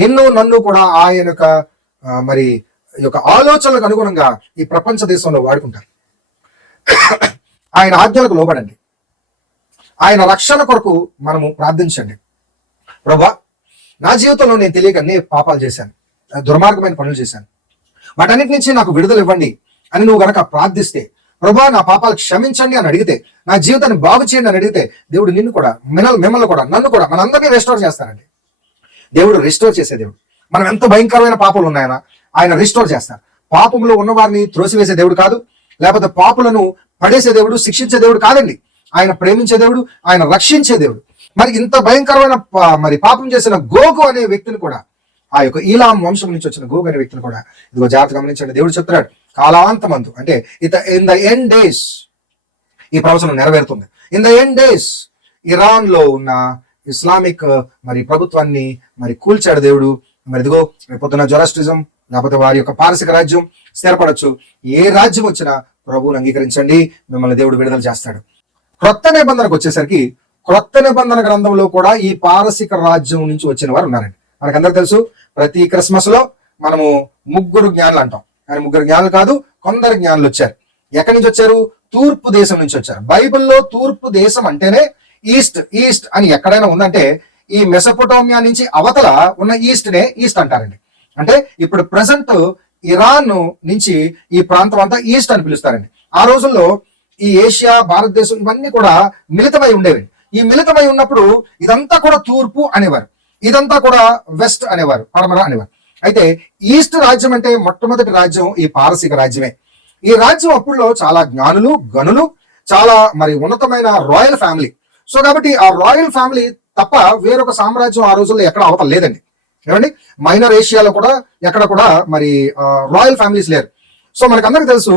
నిన్ను నన్ను కూడా ఆయన యొక్క మరి యొక్క ఆలోచనలకు అనుగుణంగా ఈ ప్రపంచ దేశంలో వాడుకుంటారు. ఆయన ఆజ్ఞలకు లోబడండి, ఆయన రక్షణ కొరకు మనము ప్రార్థించండి. ప్రభా, నా జీవితంలో నేను తెలియక అన్ని పాపాలు చేశాను, దుర్మార్గమైన పనులు చేశాను, వాటన్నిటి నుంచి నాకు విడుదల ఇవ్వండి అని నువ్వు గనక ప్రార్థిస్తే, ప్రభా నా పాపాలు క్షమించండి అని అడిగితే, నా జీవితాన్ని బాగు చేయండి అని అడిగితే, దేవుడు నిన్ను కూడా మిమ్మల్ని కూడా నన్ను కూడా మనందరినీ రెస్టోర్ చేస్తారండి. దేవుడు రెస్టోర్ చేసే దేవుడు. మనం ఎంత భయంకరమైన పాపాలు ఉన్నాయన్నా ఆయన రెస్టోర్ చేస్తారు. పాపంలో ఉన్న వారిని త్రోసివేసే దేవుడు కాదు, లేకపోతే పాపులను పడేసే దేవుడు, శిక్షించే దేవుడు కాదండి. ఆయన ప్రేమించే దేవుడు, ఆయన రక్షించే దేవుడు. మరి ఇంత భయంకరమైన మరి పాపం చేసిన గోగు అనే వ్యక్తిని కూడా, ఆ యొక్క ఈలాం వంశం నుంచి వచ్చిన గోగు అనే వ్యక్తిని కూడా ఇదిగో జాగ్రత్త గమనించండి. దేవుడు చెప్తున్నాడు కాలాంతమందు, అంటే ఇన్ ద ఎండ్ డేస్ ఈ ప్రవచనం నెరవేరుతుంది. In the end days Iran లో ఉన్న ఇస్లామిక్ మరి ప్రభుత్వాన్ని మరి కూల్చాడు దేవుడు. మరి ఇదిగో రేపొద్దున జొరాస్ట్రిజం లేకపోతే వారి యొక్క పారసిక రాజ్యం స్థిరపడచ్చు. ఏ రాజ్యం వచ్చినా ప్రభువుని అంగీకరించండి, మిమ్మల్ని దేవుడు విడుదల చేస్తాడు. క్రొత్త నిబంధనకు వచ్చేసరికి, క్రొత్త నిబంధన గ్రంథంలో కూడా ఈ పారసిక రాజ్యం నుంచి వచ్చిన వారు ఉన్నారండి. మనకందరూ తెలుసు, ప్రతి క్రిస్మస్ లో మనము 3 జ్ఞానులు అంటాం. కానీ 3 జ్ఞానులు కాదు, కొందరు జ్ఞానులు వచ్చారు. ఎక్కడి నుంచి వచ్చారు? తూర్పు దేశం నుంచి వచ్చారు. బైబిల్లో తూర్పు దేశం అంటేనే ఈస్ట్ అని ఎక్కడైనా ఉందంటే ఈ మెసొపొటేమియా నుంచి అవతల ఉన్న ఈస్ట్ నే ఈస్ట్ అంటారండి. అంటే ఇప్పుడు ప్రెసెంట్ ఇరాన్ నుంచి ఈ ప్రాంతం అంతా ఈస్ట్ అని పిలుస్తారండి. ఆ రోజుల్లో ఈ ఏషియా, భారతదేశం ఇవన్నీ కూడా మిళితమై ఉండేవి. ఈ మిళితమై ఉన్నప్పుడు ఇదంతా కూడా తూర్పు అనేవారు, ఇదంతా కూడా వెస్ట్ అనేవారు, పడమర అనేవారు. అయితే ఈస్ట్ రాజ్యం అంటే మొట్టమొదటి రాజ్యం ఈ పారసిక రాజ్యమే. ఈ రాజ్యం అప్పుడులో చాలా జ్ఞానులు, గనులు, చాలా మరి ఉన్నతమైన రాయల్ ఫ్యామిలీ. సో కాబట్టి ఆ రాయల్ ఫ్యామిలీ తప్ప వేరొక సామ్రాజ్యం ఆ రోజుల్లో ఎక్కడ అవతల లేదండి. ఏమండి, మైనర్ ఏషియాలో కూడా ఎక్కడ కూడా మరి రాయల్ ఫ్యామిలీస్ లేరు. సో మనకందరికి తెలుసు,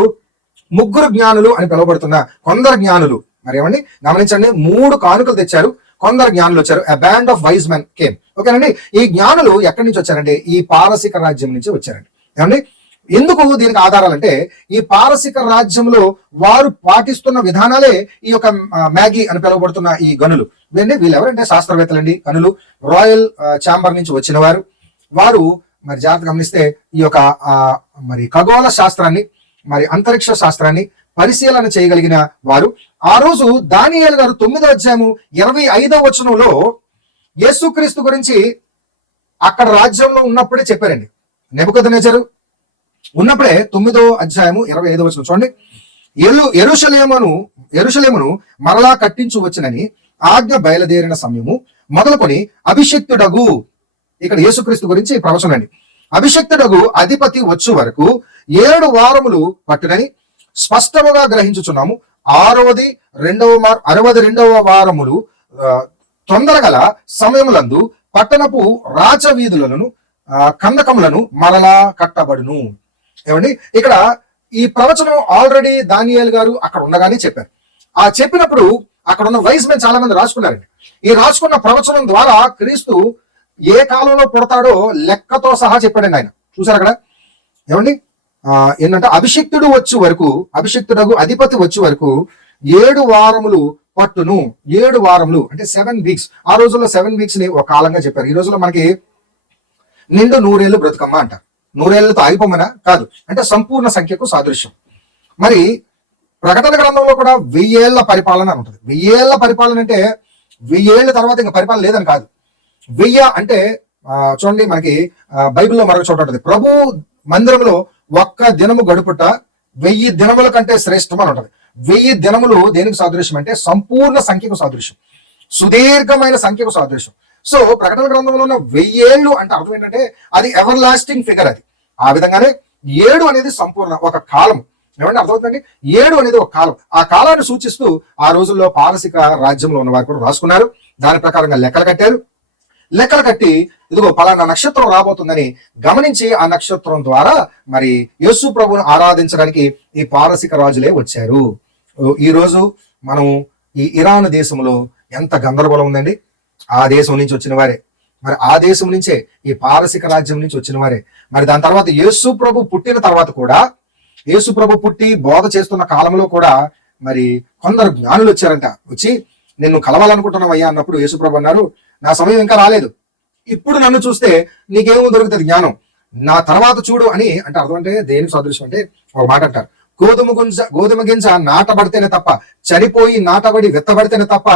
3 జ్ఞానులు అని పిలువబడుతున్న కొందరు జ్ఞానులు మరి ఏమండి గమనించండి, 3 కానుకలు తెచ్చారు. కొందరు జ్ఞానులు వచ్చారు. A band of wise men came. ఓకేనండి, ఈ జ్ఞానులు ఎక్కడి నుంచి వచ్చారంటే ఈ పారసిక రాజ్యం నుంచి వచ్చారండి. ఏమండి, ఎందుకు దీనికి ఆధారాలంటే ఈ పారసిక రాజ్యంలో వారు పాటిస్తున్న విధానాలే ఈ యొక్క మ్యాగీ అని పిలువబడుతున్న ఈ గనులు. వీళ్ళు ఎవరంటే శాస్త్రవేత్తలండి, గనులు, రాయల్ ఛాంబర్ నుంచి వచ్చిన వారు. వారు మరి జాగ్రత్త గమనిస్తే ఈ యొక్క మరి ఖగోళ శాస్త్రాన్ని, మరి అంతరిక్ష శాస్త్రాన్ని పరిశీలన చేయగలిగిన వారు. ఆ రోజు దానియేలు గారు 9వ అధ్యాయము 25వ వచనంలో యేసుక్రీస్తు గురించి అక్కడ రాజ్యంలో ఉన్నప్పుడే చెప్పారండి. నెబుకద్నెజరు ఉన్నప్పుడే 9వ అధ్యాయము 25వ వచనం చూడండి. యెరూషలేమును మరలా కట్టించు వచ్చనని ఆజ్ఞ బయలుదేరిన సమయము మొదలుకొని అభిషిక్తుడగు ఇక్కడ యేసుక్రీస్తు గురించి ప్రవచనం అండి. అభిషక్తుడగు అధిపతి వచ్చు వరకు 7 వారములు పట్టునని స్పష్టముగా గ్రహించుచున్నాము. 62వ వారములు తొందరగల సమయములందు పట్టణపు రాచవీధులను కందకములను మరలా కట్టబడును. ఏమండి, ఇక్కడ ఈ ప్రవచనం ఆల్రెడీ దానియేలు గారు అక్కడ ఉండగానే చెప్పారు. ఆ చెప్పినప్పుడు అక్కడ ఉన్న వైస్ మెన్ చాలా మంది రాసుకున్నారండి. ఈ రాసుకున్న ప్రవచనం ద్వారా క్రీస్తు ఏ కాలంలో పుడతాడో లెక్కతో సహా చెప్పాడండి ఆయన. చూసారు అక్కడ ఏమండి, ఏంటంటే అభిషక్తుడగు అధిపతి వచ్చే వరకు 7 వారములు పట్టును. 7 వారములు అంటే 7 వీక్స్. ఆ రోజుల్లో 7 వీక్స్ ని ఒక కాలంగా చెప్పారు. ఈ రోజుల్లో మనకి నిండు 100 ఏళ్ళు బ్రతుకమ్మ అంటారు. 100 ఏళ్లతో ఆగిపోమనా కాదు, అంటే సంపూర్ణ సంఖ్యకు సాదృశ్యం. మరి ప్రకటన గ్రంథంలో కూడా 1000 ఏళ్ల పరిపాలన అని ఉంటుంది. 1000 ఏళ్ల పరిపాలన అంటే 1000 ఏళ్ల తర్వాత ఇంకా పరిపాలన లేదని కాదు. 1000 అంటే చూడండి, మనకి బైబిల్లో మరొక చోట ఉంటుంది, ప్రభు మందిరంలో ఒక్క దినము గడుపుట 1000 దినముల కంటే శ్రేష్టం అని ఉంటుంది. 1000 దినములు దేనికి సాదృశ్యం అంటే సంపూర్ణ సంఖ్యకు సాదృశ్యం, సుదీర్ఘమైన సంఖ్యకు సాదృశ్యం. సో ప్రకటన గ్రంథంలో ఉన్న 1000 ఏళ్ళు అంటే అర్థం ఏంటంటే అది ఎవర్ లాస్టింగ్ ఫిగర్. అది ఆ విధంగానే 7 అనేది సంపూర్ణ ఒక కాలం. ఏమంటే అర్థమవుతుందండి, 7 అనేది ఒక కాలం. ఆ కాలాన్ని సూచిస్తూ ఆ రోజుల్లో పారసిక రాజ్యంలో ఉన్న వారు కూడా రాసుకున్నారు. దాని ప్రకారంగా లెక్కలు కట్టి ఇదిగో పలానా నక్షత్రం రాబోతుందని గమనించి ఆ నక్షత్రం ద్వారా మరి యేసు ప్రభువును ఆరాధించడానికి ఈ పారసిక రాజులే వచ్చారు. ఈ రోజు మనం ఈ ఇరాన్ దేశంలో ఎంత గందరగోళం ఉందండి. ఆ దేశం నుంచి వచ్చిన వారే, మరి ఆ దేశం నుంచే ఈ పారసిక రాజ్యం నుంచి వచ్చిన వారే. మరి దాని తర్వాత యేసు ప్రభు పుట్టిన తర్వాత కూడా, యేసు ప్రభు పుట్టి బోధ చేస్తున్న కాలంలో కూడా మరి కొందరు జ్ఞానులు వచ్చారంట. వచ్చి నిన్ను కలవాలనుకుంటున్నావయ్యా అన్నప్పుడు యేసు ప్రభు అన్నారు, నా సమయం ఇంకా రాలేదు, ఇప్పుడు నన్ను చూస్తే నీకేమో దొరుకుతుంది జ్ఞానం, నా తర్వాత చూడు అని. అంటే అర్థం అంటే దేనికి సాదృశ్యం అంటే ఒక మాట అంటారు, గోధుమ గింజ నాటబడితేనే తప్ప, చనిపోయి నాటబడి విత్తబడితేనే తప్ప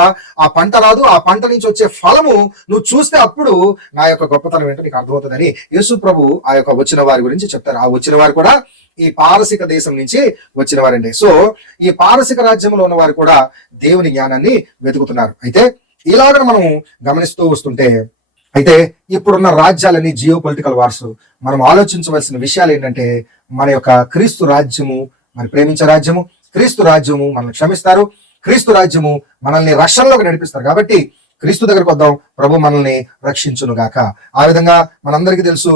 ఆ పంట రాదు. ఆ పంట నుంచి వచ్చే ఫలము నువ్వు చూస్తే అప్పుడు నా యొక్క గొప్పతనం ఏంటో నీకు అర్థమవుతుందని యేసు ప్రభు ఆ యొక్క వచ్చిన వారి గురించి చెప్తారు. ఆ వచ్చిన వారు కూడా ఈ పారసిక దేశం నుంచి వచ్చిన వారండి. సో ఈ పారసిక రాజ్యంలో ఉన్న వారు కూడా దేవుని జ్ఞానాన్ని వెతుకుతున్నారు. అయితే ఇలాగ మనం గమనిస్తూ వస్తుంటే, అయితే ఇప్పుడున్న రాజ్యాలని జియో పొలిటికల్ వార్స్, మనం ఆలోచించవలసిన విషయాలు ఏంటంటే, మన యొక్క క్రీస్తు రాజ్యము మరి ప్రేమించే రాజ్యము, క్రీస్తు రాజ్యము మనల్ని క్షమిస్తారు, క్రీస్తు రాజ్యము మనల్ని రక్షణలోకి నడిపిస్తారు. కాబట్టి క్రీస్తు దగ్గరకు వద్దాం, ప్రభు మనల్ని రక్షించును గాక. ఆ విధంగా మనందరికీ తెలుసు,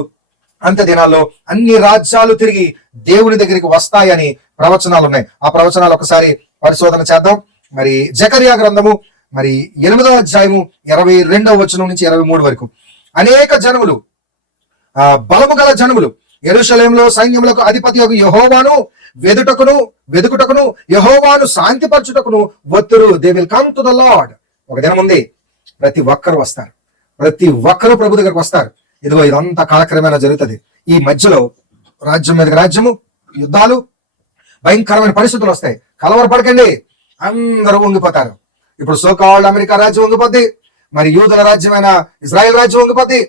అంత్య దినాల్లో అన్ని రాజ్యాలు తిరిగి దేవుని దగ్గరికి వస్తాయని ప్రవచనాలు ఉన్నాయి. ఆ ప్రవచనాలు ఒకసారి పరిశోధన చేద్దాం. మరి జకర్యా గ్రంథము మరి 8వ అధ్యాయము 22వ వచనం నుంచి 23 వరకు, అనేక జనములు, బలము గల జనములు యెరూషలేములో సైన్యములకు అధిపతి యెహోవాను వెదుకుటకును యెహోవాను శాంతిపరచుటకును వత్తురు. They will come to the lord. ఒక దినం ఉంది, ప్రతి ఒక్కరు వస్తారు, ప్రతి ఒక్కరు ప్రభు దగ్గరకు వస్తారు. ఇదిగో ఇదంతా కాలక్రమేణా జరుగుతుంది. ఈ మధ్యలో రాజ్యం మీదకి రాజ్యము, యుద్ధాలు, భయంకరమైన పరిస్థితులు వస్తాయి. కలవరపడకండి, అందరూ వంగిపోతారు. ఇప్పుడు సోకాల్డ్ అమెరికా రాజ్యం వంగిపోద్ది, మరి యూదుల రాజ్యమైన ఇజ్రాయెల్ రాజ్యం వంగిపోద్ది,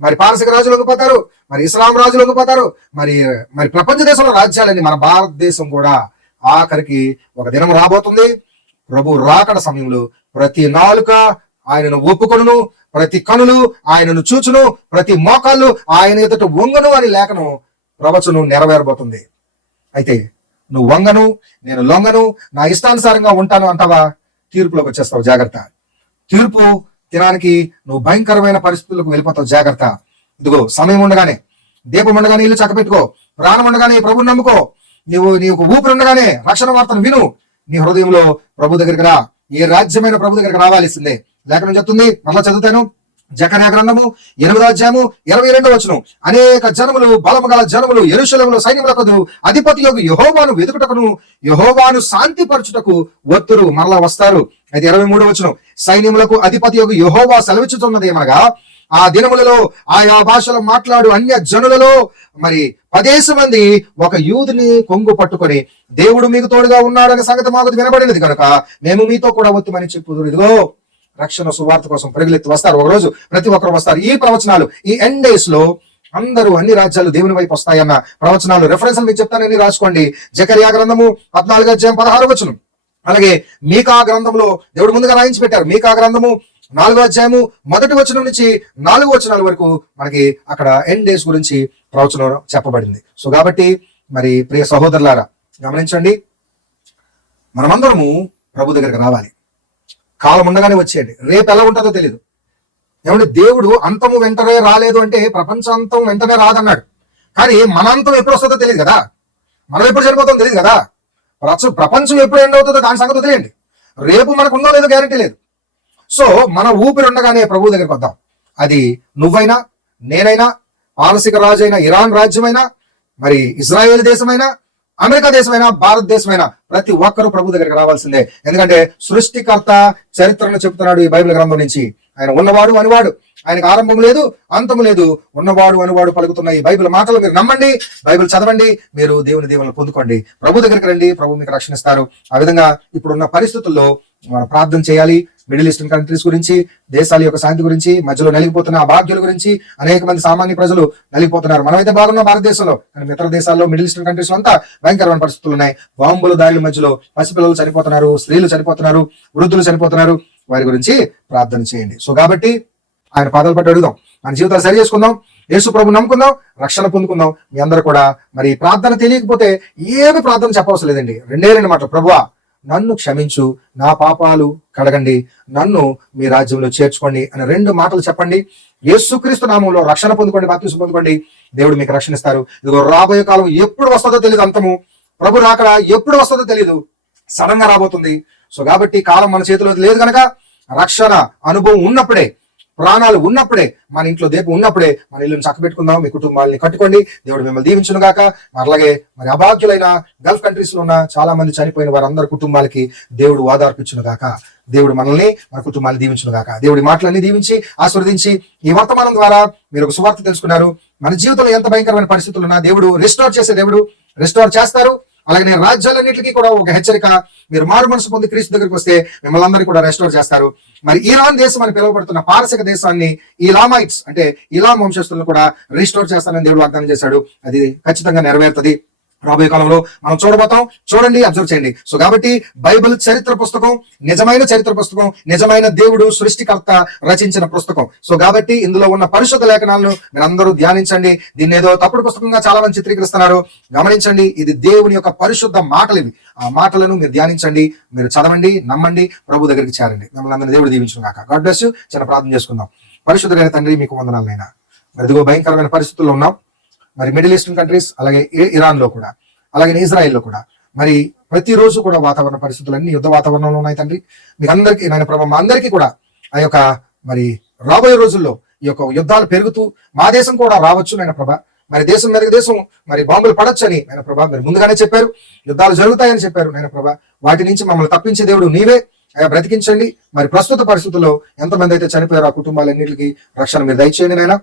మరి పారసిక రాజులు వంగిపోతారు, మరి ఇస్లాం రాజులు వంగిపోతారు, మరి ప్రపంచ దేశంలో రాజ్యాలని, మన భారతదేశం కూడా ఆఖరికి ఒక దినం రాబోతుంది. ప్రభు రాకడ సమయంలో ప్రతి నాలుక ఆయనను ఒప్పుకొనును, ప్రతి కనులు ఆయనను చూచును, ప్రతి మోకాళ్ళు ఆయన ఎదుట వంగను అని లేఖను ప్రవచనం నెరవేరబోతుంది. అయితే నువ్వు వంగను, నేను లొంగను, నా ఇష్టానుసారంగా ఉంటాను అంటావా, తీర్పులోకి వచ్చేస్తావు, జాగ్రత్త. తీర్పు దినానికి నువ్వు భయంకరమైన పరిస్థితులకు వెళ్ళిపోతావు, జాగ్రత్త. ఇదిగో సమయం ఉండగానే, దీపం ఉండగానే ఇల్లు చక్కబెట్టుకో, ప్రాణం ఉండగానే ప్రభుని నమ్ముకో, నీకు ఊపిరి ఉండగానే రక్షణ వార్తను విను, నీ హృదయంలో ప్రభు దగ్గరికి రా. ఏ రాజ్యమైన ప్రభు దగ్గరికి రావాల్సిందే. లేఖనం చెప్తుంది, మరలా చదువుతాను, జకర్యా గ్రంథము 8వ అధ్యాయము 22వ వచనం, అనేక జనములు, బలము గల జనములు యెరూషలేములో సైన్యములకు అధిపతి యెహోవాను వెదుకుటకును యెహోవాను శాంతిపరచుటకు వత్తురు. మరలా వస్తారు. అయితే 23వ వచనం, సైన్యములకు అధిపతి యెహోవా సెలవిచ్చుతున్నది ఏమనగా, ఆ దినములలో ఆయా భాషలో మాట్లాడు అన్య జనులలో మరి 10 మంది ఒక యూదుని కొంగు పట్టుకొని, దేవుడు మీకు తోడుగా ఉన్నాడనే సంగతి మాకు వినబడినది కనుక మేము మీతో కూడా వత్తుమని చెప్పుదురు. ఇదిగో రక్షణ సువార్త కోసం పరుగులెత్తి వస్తారు. ఒకరోజు ప్రతి ఒక్కరు వస్తారు. ఈ ప్రవచనాలు ఈ ఎండ్ డేస్ లో అందరూ అన్ని రాజ్యాలు దేవుని వైపు వస్తాయన్న ప్రవచనాలు రెఫరెన్స్ మీకు చెప్తానని రాసుకోండి. జకర్యా గ్రంథము 14వ అధ్యాయం 16వ వచనం, అలాగే మీకా గ్రంథంలో దేవుడు ముందుగా రాయించి పెట్టారు. మీకా గ్రంథము 4వ అధ్యాయము 1వ వచనం నుంచి 4వ వచనాల వరకు మనకి అక్కడ ఎండ్ డేస్ గురించి ప్రవచనం చెప్పబడింది. సో కాబట్టి మరి ప్రియ సహోదరులారా గమనించండి, మనమందరము ప్రభు దగ్గరికి రావాలి. కాలం ఉండగానే వచ్చేయండి, రేపు ఎలా ఉంటుందో తెలియదు. ఏమంటే దేవుడు అంతము వెంటనే రాలేదు అంటే ప్రపంచాంతం వెంటనే రాదన్నాడు. కానీ మన అంతం ఎప్పుడు వస్తుందో తెలియదు కదా, మనం ఎప్పుడు చనిపోతామో తెలియదు కదా, ప్రపంచం ఎప్పుడు ఎండ్ అవుతుందో దాని సంగతి తెలియండి. రేపు మనకు ఉందో లేదో గ్యారెంటీ లేదు. సో మన ఊపిరి ఉండగానే ప్రభు దగ్గరికి వద్దాం. అది నువ్వైనా, నేనైనా, పారసిక రాజు అయినా, ఇరాన్ రాజ్యమైనా, మరి ఇజ్రాయేల్ దేశమైనా, అమెరికా దేశమైనా, భారతదేశమైనా ప్రతి ఒక్కరూ ప్రభు దగ్గరికి రావాల్సిందే. ఎందుకంటే సృష్టికర్త చరిత్రను చెప్తున్నాడు ఈ బైబిల్ గ్రంథం నుంచి. ఆయన ఉన్నవాడు అనువాడు, ఆయనకు ఆరంభం లేదు అంతము లేదు, ఉన్నవాడు అనువాడు పలుకుతున్న ఈ బైబిల్ మాటలు మీరు నమ్మండి, బైబిల్ చదవండి, మీరు దేవుని దీవెనలు పొందుకోండి, ప్రభు దగ్గరికి రండి, ప్రభు మీకు రక్షణిస్తారు. ఆ విధంగా ఇప్పుడున్న పరిస్థితుల్లో మనం ప్రార్థన చేయాలి. మిడిల్ ఈస్టర్న్ కంట్రీస్ గురించి, దేశాల యొక్క శాంతి గురించి, మధ్యలో నలిగిపోతున్న అభాగ్యుల గురించి అనేక మంది సామాన్య ప్రజలు నలిగిపోతున్నారు. మనమైతే బాగున్నాం భారతదేశంలో, కానీ ఇతర దేశాల్లో మిడిల్ ఈస్టర్న్ కంట్రీస్ అంతా భయంకరమైన పరిస్థితులు ఉన్నాయి. బాంబుల దాడుల మధ్యలో పసిపిల్లలు చనిపోతున్నారు, స్త్రీలు చనిపోతున్నారు, వృద్ధులు చనిపోతున్నారు. వారి గురించి ప్రార్థన చేయండి. సో కాబట్టి ఆయన పాదాలు పట్టి అడుగుదాం, మన జీవితాలు సరి చేసుకుందాం, యేసు ప్రభు నమ్ముకుందాం, రక్షణ పొందుకుందాం. మీ అందరూ కూడా మరి ప్రార్థన తెలియకపోతే ఏమి ప్రార్థన చెప్పవలసిన లేదండి. 2 మాటలు, ప్రభువా నన్ను క్షమించు, నా పాపాలు కడగండి, నన్ను మీ రాజ్యంలో చేర్చుకోండి అని 2 మాటలు చెప్పండి. యేసుక్రీస్తు నామంలో రక్షణ పొందుకోండి, బాప్తిసం పొందుకోండి, దేవుడు మీకు రక్షణ ఇస్తారు. ఇదిగో రాబోయే కాలం ఎప్పుడు వస్తుందో తెలియదు, అంతము ప్రభు రాకడ ఎప్పుడు వస్తుందో తెలియదు, సడన్ గా రాబోతుంది. సో కాబట్టి కాలం మన చేతిలో లేదు కనుక రక్షణ అనుభవం ఉన్నప్పుడే, ప్రాణాలు ఉన్నప్పుడే, మన ఇంట్లో దీపం ఉన్నప్పుడే మన ఇల్లుని చక్కబెట్టుకుందాం, మీ కుటుంబాలని కట్టుకోండి. దేవుడు మిమ్మల్ని దీవించును గాక. అలాగే మరి అభాగ్యులైన గల్ఫ్ కంట్రీస్ లో ఉన్న చాలా మంది చనిపోయిన వారందరి కుటుంబాలకి దేవుడు ఓదార్పిచ్చును గాక. దేవుడు మనల్ని, మన కుటుంబాన్ని దీవించును గాక. దేవుడి మాటలన్నీ దీవించి ఆస్వాదించి ఈ వర్తమానం ద్వారా మీరు ఒక సువార్త తెలుసుకున్నారు. మన జీవితంలో ఎంత భయంకరమైన పరిస్థితులు ఉన్నా దేవుడు రిస్టోర్ చేసే దేవుడు, రిస్టోర్ చేస్తారు. అలాగే రాజ్యాలన్నింటికి కూడా ఒక హెచ్చరిక, మీరు మారు మనసు పొంది క్రీస్తు దగ్గరికి వస్తే మిమ్మల్ని అందరినీ కూడా రెస్టోర్ చేస్తారు. మరి ఇరాన్ దేశం అని పిలువబడుతున్న పారసిక దేశాన్ని ఇలామైట్స్ అంటే ఇలాం వంశస్థులను కూడా రిస్టోర్ చేస్తానని దేవుడు వాగ్దానం చేశాడు. అది ఖచ్చితంగా నెరవేరుతుంది రాబోయే కాలంలో. మనం చూడబోతాం, చూడండి, అబ్జర్వ్ చేయండి. సో కాబట్టి బైబిల్ చరిత్ర పుస్తకం, నిజమైన చరిత్ర పుస్తకం, నిజమైన దేవుడు సృష్టికర్త రచించిన పుస్తకం. సో కాబట్టి ఇందులో ఉన్న పరిశుద్ధ లేఖనాలను మీరు అందరూ ధ్యానించండి. దీన్ని ఏదో తప్పుడు పుస్తకంగా చాలా మంది చిత్రీకరిస్తున్నారు, గమనించండి. ఇది దేవుని యొక్క పరిశుద్ధ మాటలు ఇవి. ఆ మాటలను మీరు ధ్యానించండి, మీరు చదవండి, నమ్మండి, ప్రభు దగ్గరికి చేరండి. మిమ్మల్ని అందరినీ దేవుడు దీవించును గాక. God bless you. చిన్న ప్రార్థన చేసుకుందాం. పరిశుద్ధమైన తండ్రి, మీకు వందనాలైనా. మరి ఇదిగో భయంకరమైన పరిస్థితుల్లో ఉన్నాం. మరి మిడిల్ ఈస్టర్న్ కంట్రీస్, అలాగే ఇరాన్ లో కూడా, అలాగే ఇజ్రాయెల్లో కూడా మరి ప్రతిరోజు కూడా వాతావరణ పరిస్థితులన్నీ యుద్ధ వాతావరణంలో ఉన్నాయి తండ్రి. మీకు అందరికీ నాయన ప్రభా, మా అందరికీ కూడా ఆ యొక్క మరి రాబోయే రోజుల్లో ఈ యొక్క యుద్ధాలు పెరుగుతూ మా దేశం కూడా రావచ్చు నాయన ప్రభా. మరి దేశం మీదకి దేశం మరి బాంబులు పడొచ్చని నాయన ప్రభా మీరు ముందుగానే చెప్పారు, యుద్ధాలు జరుగుతాయని చెప్పారు నాయన ప్రభా. వాటి నుంచి మమ్మల్ని తప్పించే దేవుడు నీవే. బ్రతికించండి. మరి ప్రస్తుత పరిస్థితుల్లో ఎంతమంది అయితే చనిపోయారో ఆ కుటుంబాలన్నింటికి రక్షణ మీరు దయచేయండి నాయన.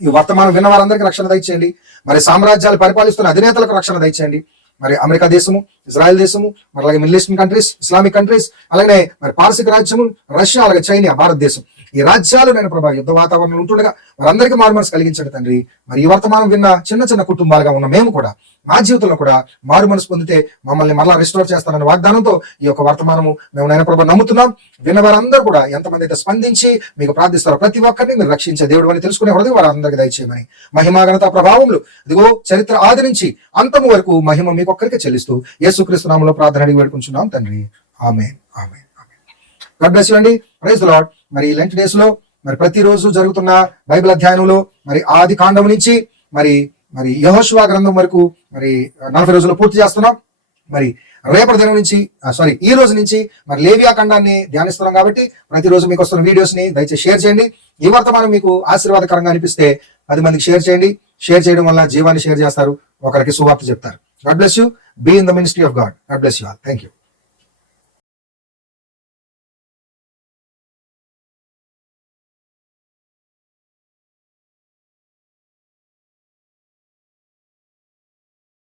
ఈ వర్తమానం విన్న వారందరికీ రక్షణ దయచేయండి. మరి సామ్రాజ్యాలు పరిపాలిస్తున్న అధినేతలకు రక్షణ దయచేయండి. మరి అమెరికా దేశము, ఇజ్రాయెల్ దేశము, మరి అలాగే middle eastern countries, Islamic countries, అలాగే మరి పారసిక రాజ్యము, రష్యా, అలాగే చైనా, భారతదేశం, ఈ రాజ్యాలు నేను ప్రభా యుద్ధ వాతావరణం ఉంటుండగా వారందరికీ మారు మనసు కలిగించండి తండ్రి. మరి ఈ వర్తమానం విన్న చిన్న చిన్న కుటుంబాలుగా ఉన్న మేము కూడా మా జీవితంలో కూడా మారు మనసు పొందితే మమ్మల్ని మరలా రిస్టోర్ చేస్తానన్న వాగ్దానంతో ఈ యొక్క వర్తమానము మేము నాయన ప్రభా నమ్ముతున్నాం. విన్న వారందరూ కూడా ఎంతమంది అయితే స్పందించి మీకు ప్రార్థిస్తారో ప్రతి ఒక్కరిని మీరు రక్షించే దేవుడు అని తెలుసుకునే హృదయం వారందరికీ దయచేయమని, మహిమాఘనత ప్రభావములు ఇదిగో చరిత్ర ఆది నుంచి అంతము వరకు మహిమ మీకు ఒక్కరికే చెల్లిస్తూ యేసుక్రీస్తు నామములో ప్రార్థన అడిగి వేడుకుంటున్నాం తండ్రి. ఆమేన్, ఆమేన్, ఆమేన్. గాడ్ బ్లెస్ యు అండి. Praise the Lord. మరి ఈ లెంట్ డేస్ లో మరి ప్రతిరోజు జరుగుతున్న బైబిల్ అధ్యయనంలో మరి ఆది కాండం నుంచి మరి మరి యెహోషువ గ్రంథం వరకు మరి 40 రోజులు పూర్తి చేస్తున్నాం. మరి రేపటి దినం నుంచి ఈ రోజు నుంచి మరి లేవియా ఖండాన్ని ధ్యానిస్తున్నాం. కాబట్టి ప్రతిరోజు మీకు వస్తున్న వీడియోస్ ని దయచేసి షేర్ చేయండి. ఈ వర్తమానం మీకు ఆశీర్వాదకరంగా అనిపిస్తే 10 మందికి షేర్ చేయండి. షేర్ చేయడం వల్ల జీవాన్ని షేర్ చేస్తారు, ఒకరికి సువార్త చెప్తారు. God bless you. Be in the ministry of God. God bless you all. Thank you.